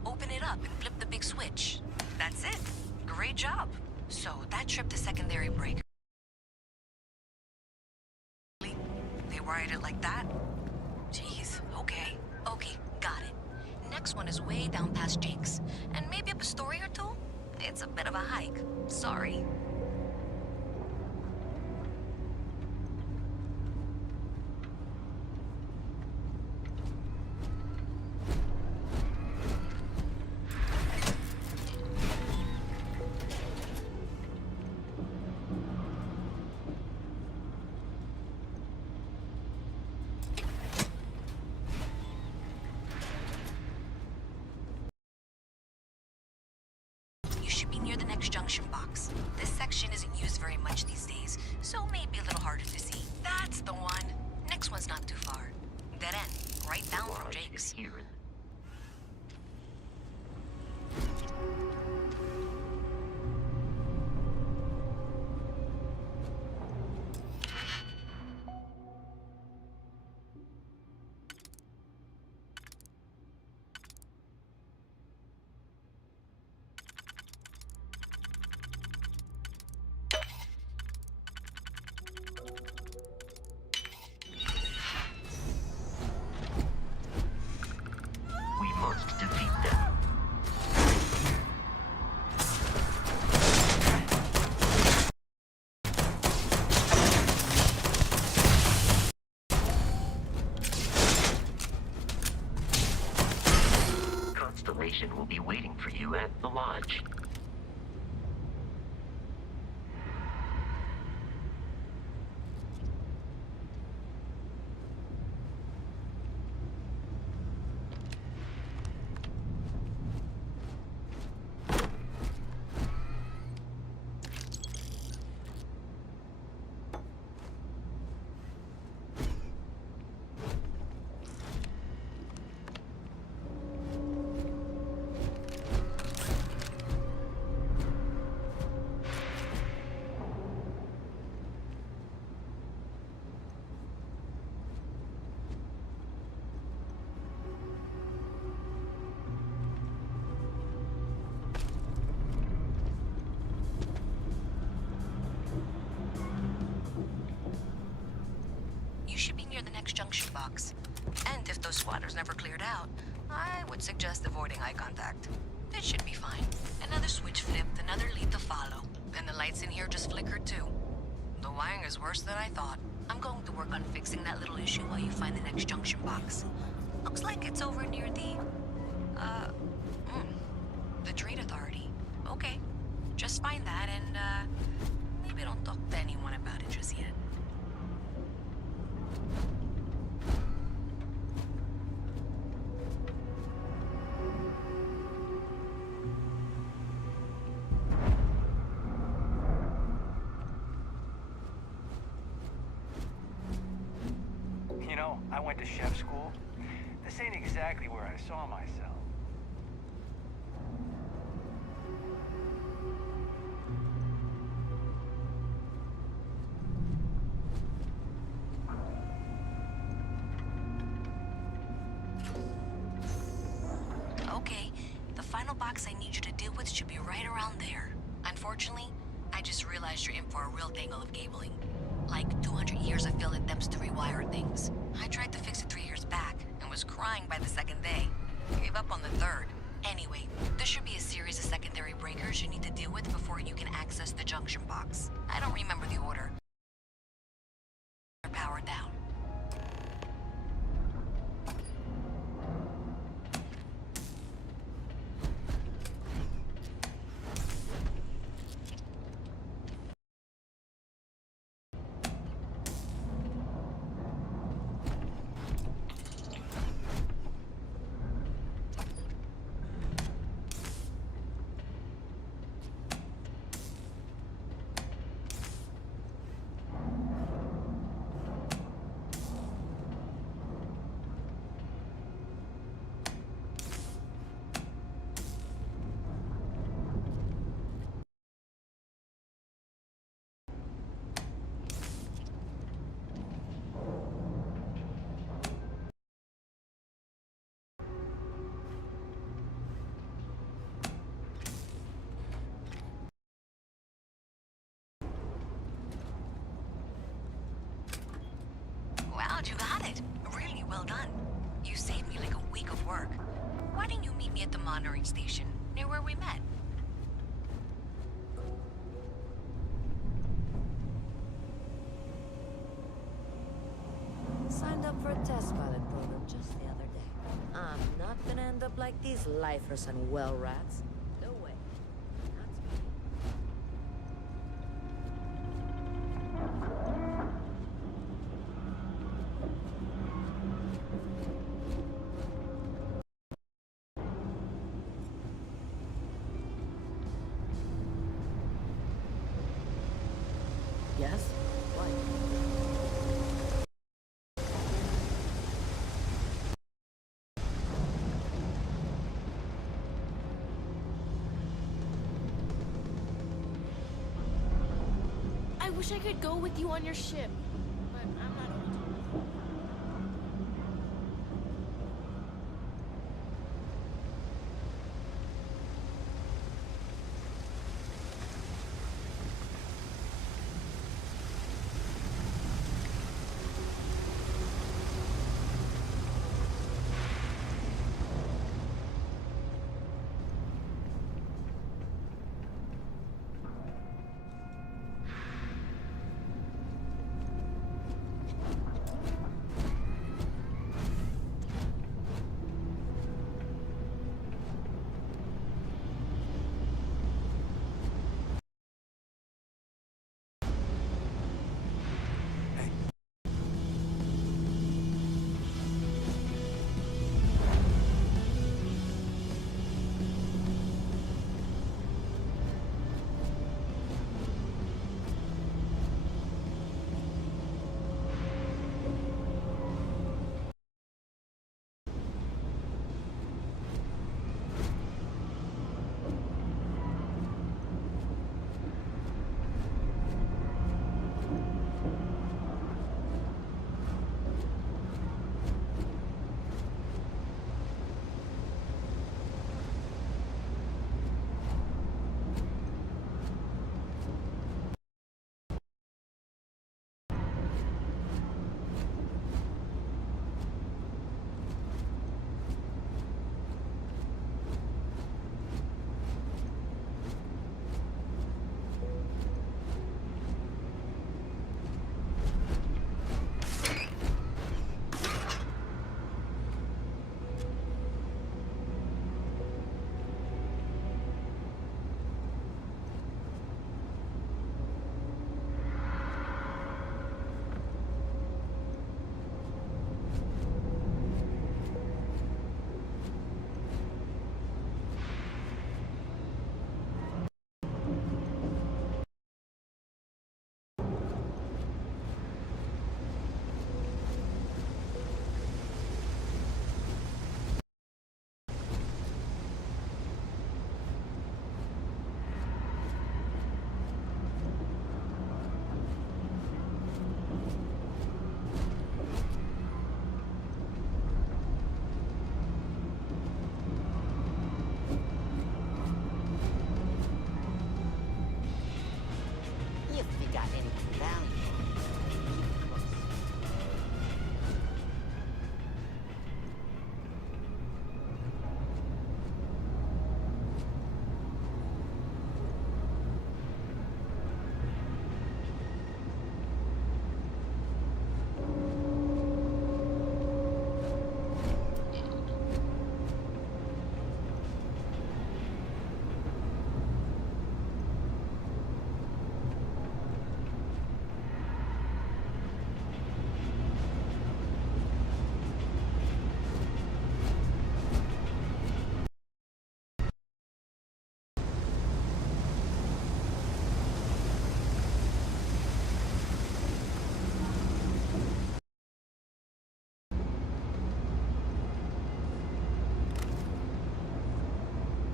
open it up and flip the big switch. That's it. Great job. So, that tripped the secondary breaker. They wired it like that? Jeez, okay. Okay, got it. Next one is way down past Jake's. And maybe up a story or two? It's a bit of a hike. Sorry. You should be near the next junction box. This section isn't used very much these days, so maybe a little harder to see. That's the one. Next one's not too far. Dead end, right down from Jake's. We must defeat them. Constellation will be waiting for you at the lodge. You should be near the next junction box. And if those squatters never cleared out, I would suggest avoiding eye contact. It should be fine. Another switch flipped, another lead to follow. And the lights in here just flickered too. The wiring is worse than I thought. I'm going to work on fixing that little issue while you find the next junction box. Looks like it's over near the Trade Authority. Okay, just find that and, maybe don't talk to anyone about it just yet. You know, I went to chef school. This ain't exactly where I saw myself. Okay, the final box I need you to deal with should be right around there. Unfortunately, I just realized you're in for a real tangle of cabling. Like 200 years of field attempts to rewire things. I tried to fix it 3 years back and was crying by the second day. Gave up on the third. Anyway, there should be a series of secondary breakers you need to deal with before you can access the junction box. I don't remember the order. They're powered down. done. You saved me like a week of work. Why didn't you meet me at the monitoring station, near where we met? Signed up for a test pilot program just the other day. I'm not gonna end up like these lifers and well rats. No way. Yes? What? I wish I could go with you on your ship, but I'm not old.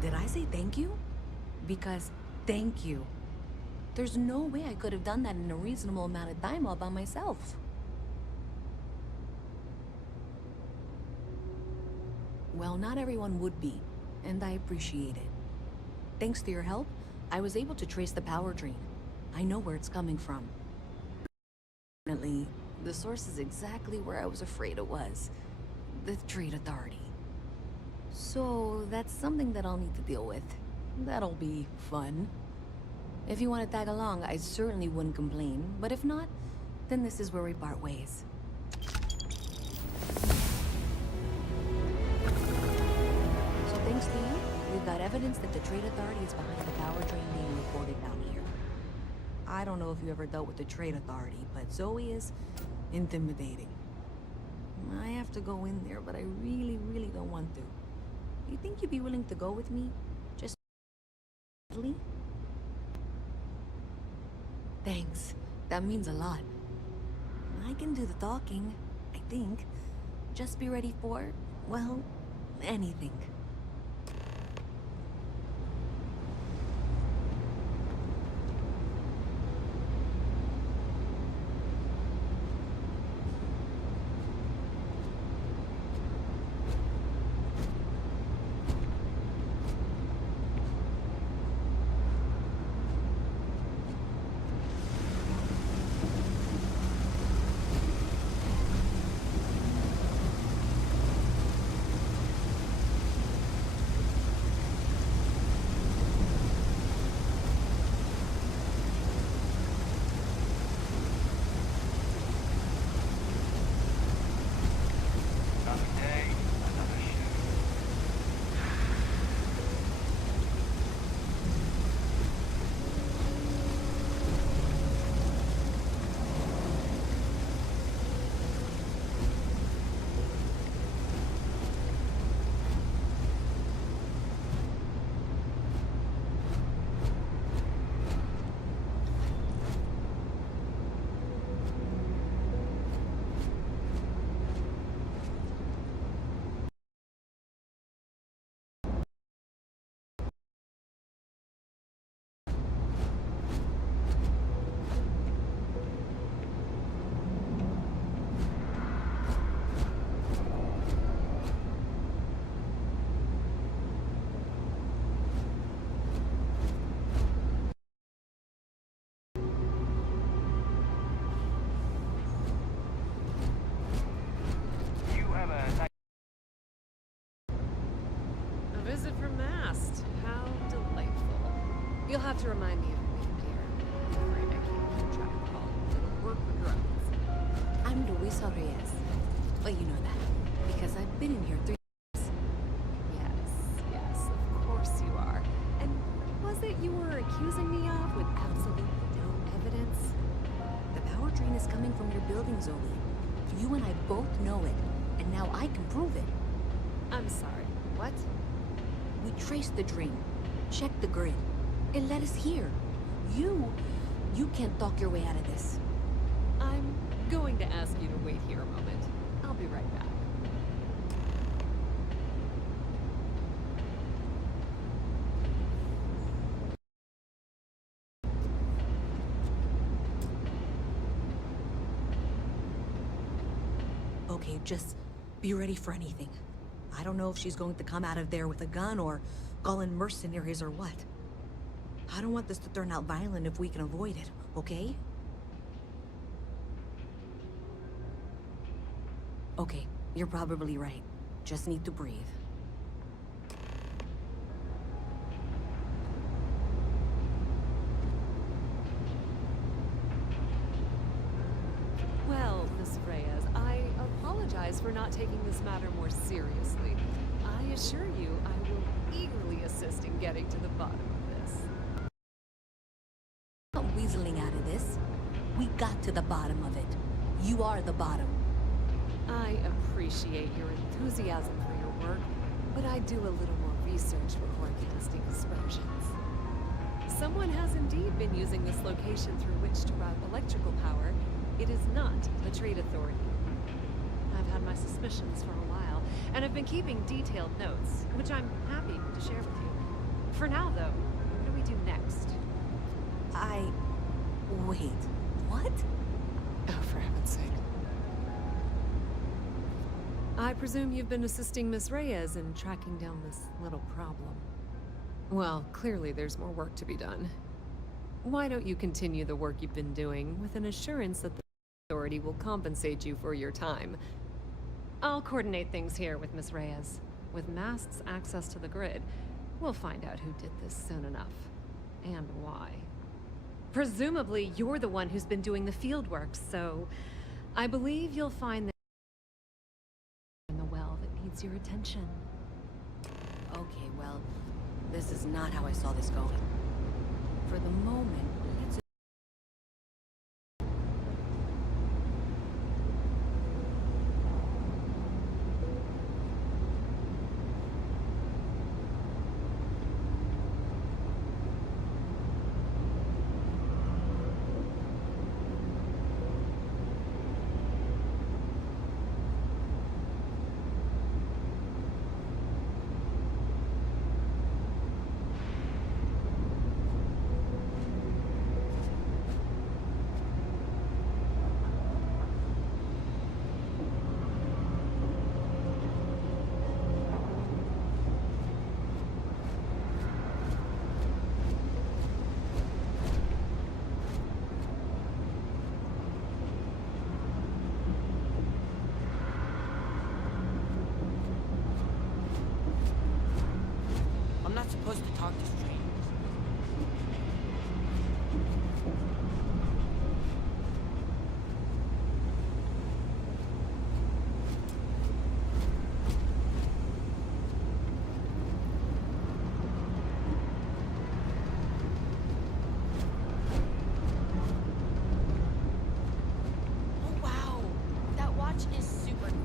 Did I say thank you? Because thank you. There's no way I could have done that in a reasonable amount of time all by myself. Well, not everyone would be, and I appreciate it. Thanks to your help, I was able to trace the power drain. I know where it's coming from. Fortunately, the source is exactly where I was afraid it was. The Trade Authority. So that's something that I'll need to deal with. That'll be fun. If you want to tag along, I certainly wouldn't complain. But if not, then this is where we part ways. So thanks to you, we've got evidence that the Trade Authority is behind the power drain being reported down here. I don't know if you ever dealt with the Trade Authority, but Zoe is intimidating. I have to go in there, but I really, really don't want to. You think you'd be willing to go with me? Just... Thanks. That means a lot. I can do the talking, I think. Just be ready for, well, anything. You'll have to remind me of your name, dear. I'm afraid I can't keep track of all the little work programs. I'm Luisa Reyes. But you know that, because I've been in here 3 years. Yes, of course you are. And what was it you were accusing me of with absolutely no evidence? The power drain is coming from your building, Zoe. You and I both know it, and now I can prove it. I'm sorry, what? We traced the drain, checked the grid. It led us here. You can't talk your way out of this. I'm going to ask you to wait here a moment. I'll be right back. Okay, just be ready for anything. I don't know if she's going to come out of there with a gun or call in mercenaries or what. I don't want this to turn out violent if we can avoid it, okay? Okay, you're probably right. Just need to breathe. Well, Miss Reyes, I apologize for not taking this matter more seriously. I assure you I will eagerly assist in getting to the bottom of this. Not weaseling out of this. We got to the bottom of it. You are the bottom. I appreciate your enthusiasm for your work, but I do a little more research before casting aspersions. Someone has indeed been using this location through which to route electrical power. It is not the Trade Authority. I've had my suspicions for a while, and have been keeping detailed notes, which I'm happy to share with you. For now, though, what do we do next? Wait, what? Oh, for heaven's sake. I presume you've been assisting Miss Reyes in tracking down this little problem. Well, clearly there's more work to be done. Why don't you continue the work you've been doing with an assurance that the authority will compensate you for your time? I'll coordinate things here with Miss Reyes. With Mast's access to the grid, we'll find out who did this soon enough. And why. Presumably, you're the one who's been doing the field work, so I believe you'll find that in the well that needs your attention. Okay, well, this is not how I saw this going. For the moment, let's... I'm not supposed to talk to strangers. Oh wow, that watch is super cool.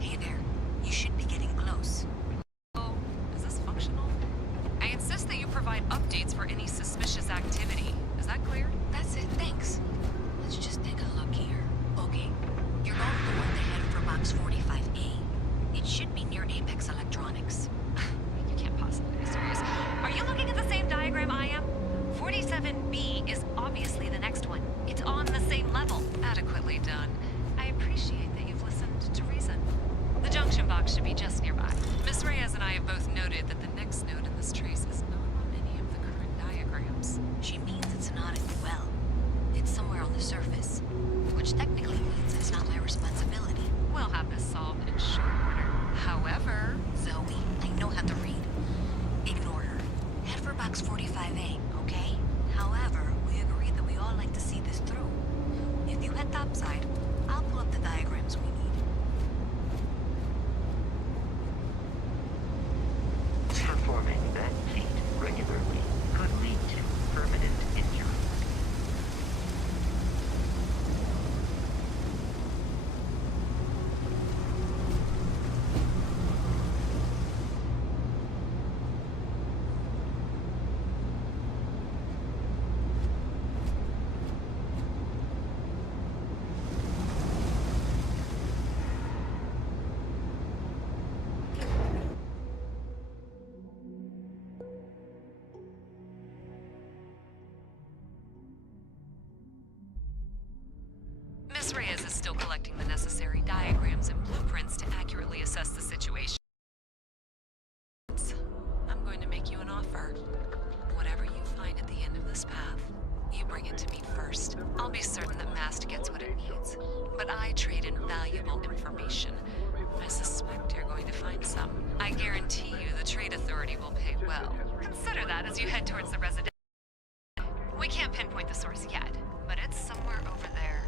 Hey there. You should be getting close. Oh, is this functional? I insist that you provide updates for any suspicious activity. Is that clear? That's it, thanks. Let's just take a look here. Okay, you're going toward the head for box 45A. It should be near Apex Electronics. You can't possibly be serious. Are you looking at the same diagram I am? 47B is obviously the next one. It's on the same level. Adequately done. I appreciate that you've listened to reason. The junction box should be just nearby. Miss Reyes and I have both noted that the next node in this trace is not on any of the current diagrams. She means it's not in the well. It's somewhere on the surface. Which technically means it's not my responsibility. We'll have this solved in short order. However... Zoe, I know how to read. Ignore her. Head for box 45A, okay? However, we agreed that we all like to see this through. If you head topside, I'll pull up the diagrams we need. Performing that feat regularly could lead to permanent injury. Miss Reyes is still collecting the necessary diagrams and blueprints to accurately assess the situation. I'm going to make you an offer. Whatever you find at the end of this path, you bring it to me first. I'll be certain that Mast gets what it needs. But I trade in valuable information. I suspect you're going to find some. I guarantee you the Trade Authority will pay well. Consider that as you head towards the residence. We can't towers yet, but it's somewhere over there.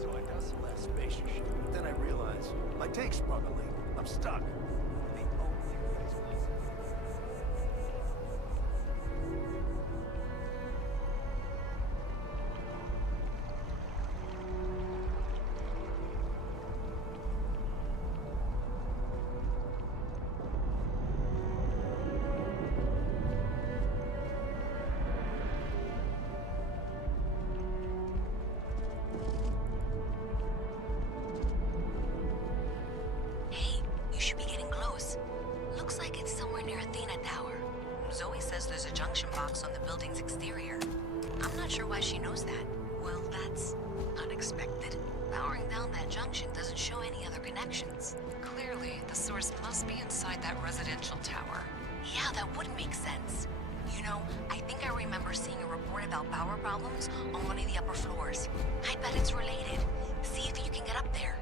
So I got some last spaceship, but then I realized my tank's sprung a leak. I'm stuck. The only place Hey, you should be getting close. Looks like it's somewhere near Athena Tower. Zoe says there's a junction box on the building's exterior. I'm not sure why she knows that. Well, that's unexpected. Powering down that junction doesn't show any other connections. Clearly, the source must be inside that residential tower. Yeah, that would make sense. You know, I think I remember seeing a report about power problems on one of the upper floors. I bet it's related. See if you can get up there.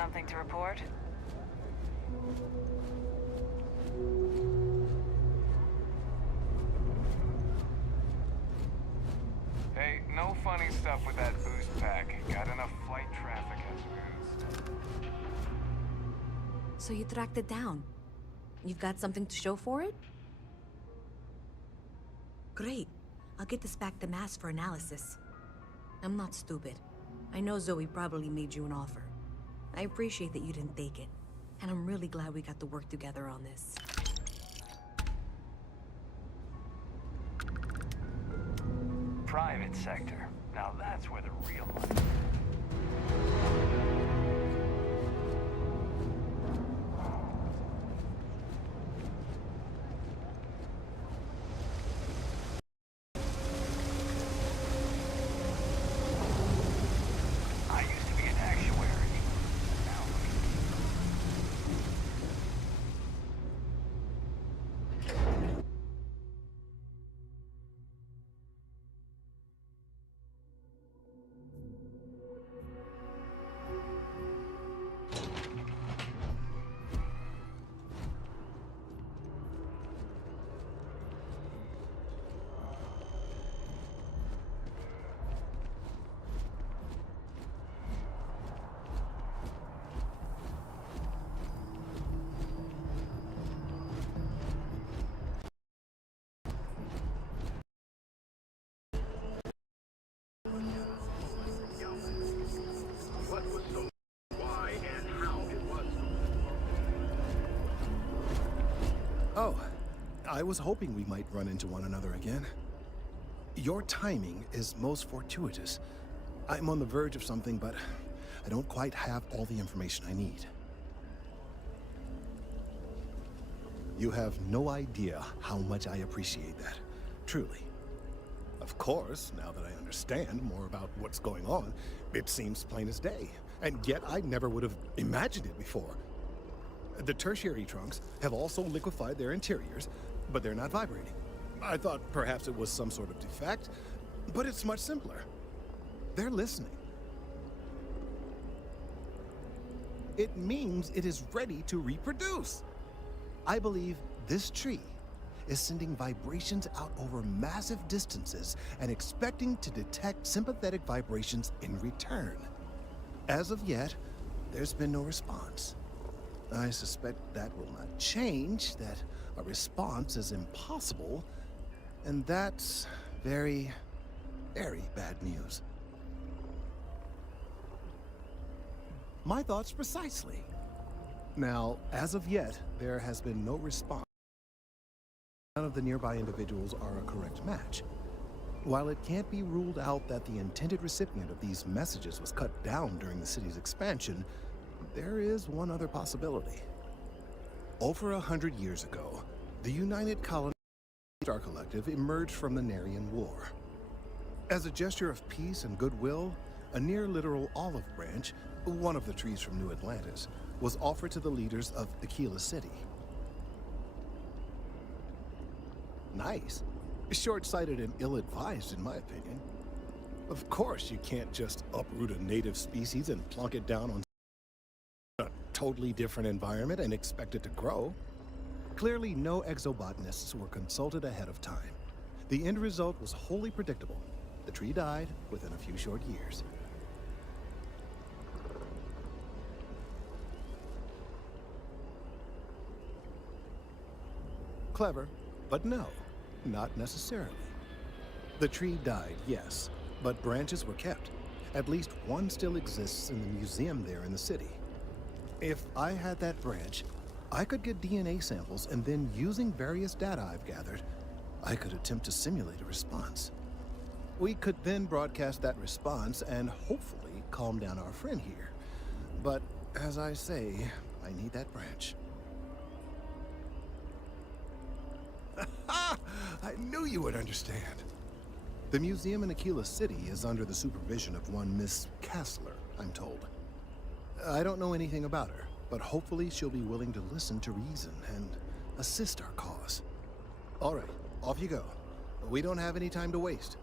Something to report? Hey, no funny stuff with that boost pack. Got enough flight traffic as it is. So you tracked it down. You've got something to show for it? Great. I'll get this back to Mass for analysis. I'm not stupid. I know Zoe probably made you an offer. I appreciate that you didn't take it. And I'm really glad we got to work together on this. Private sector. Now that's where the real money. I used to be an actuary. Now What was so, why, and how it was. Oh, I was hoping we might run into one another again. Your timing is most fortuitous. I'm on the verge of something, but I don't quite have all the information I need. You have no idea how much I appreciate that. Truly. Of course, now that I understand more about what's going on, it seems plain as day. And yet I never would have imagined it before. The tertiary trunks have also liquefied their interiors, but they're not vibrating. I thought perhaps it was some sort of defect, but it's much simpler. They're listening. It means it is ready to reproduce. I believe this tree is sending vibrations out over massive distances and expecting to detect sympathetic vibrations in return. As of yet, there's been no response. I suspect that will not change, that a response is impossible, and that's very, very bad news. My thoughts precisely. Now, as of yet, there has been no response. None of the nearby individuals are a correct match. While it can't be ruled out that the intended recipient of these messages was cut down during the city's expansion, there is one other possibility. Over 100 years ago, the United Colony Star Collective emerged from the Narian War. As a gesture of peace and goodwill, a near-literal olive branch, one of the trees from New Atlantis, was offered to the leaders of Aquila City. Nice. Short-sighted and ill-advised, in my opinion. Of course, you can't just uproot a native species and plunk it down on a totally different environment and expect it to grow. Clearly, no exobotanists were consulted ahead of time. The end result was wholly predictable. The tree died within a few short years. Clever, but no, not necessarily. The tree died, yes, but branches were kept. At least one still exists in the museum there in the city. If I had that branch, I could get DNA samples, and then using various data I've gathered, I could attempt to simulate a response. We could then broadcast that response and hopefully calm down our friend here. But as I say, I need that branch. I knew you would understand. The museum in Aquila City is under the supervision of one Miss Kassler, I'm told. I don't know anything about her, but hopefully she'll be willing to listen to reason and assist our cause. All right, off you go. We don't have any time to waste.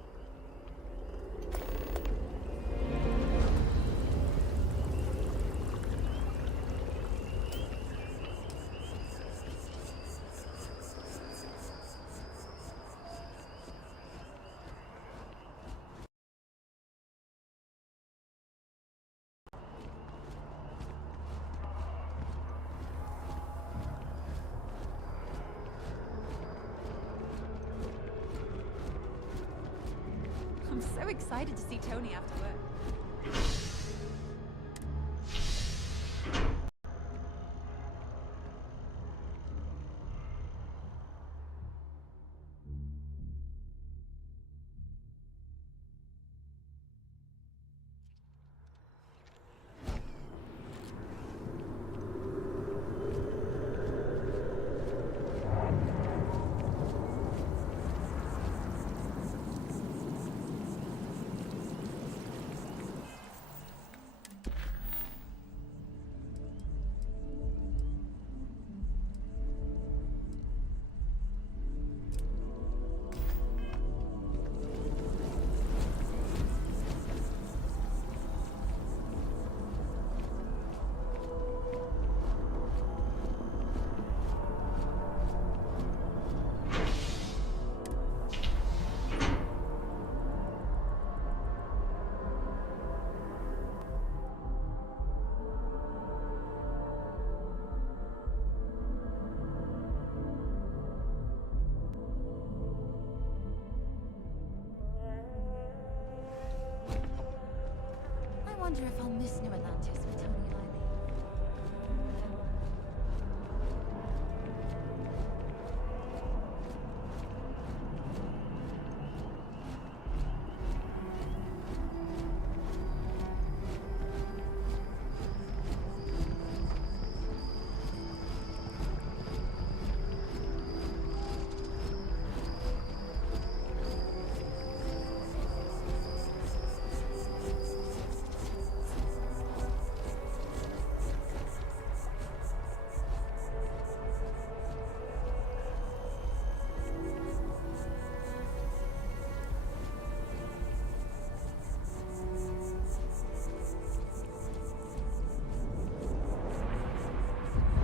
so excited to see Tony after work. I wonder if I'll miss New Atlantis with Tony and I leave.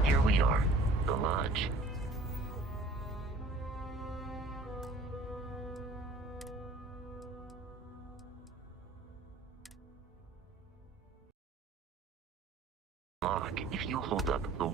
Here we are, the lodge. Lock if you hold up the wall.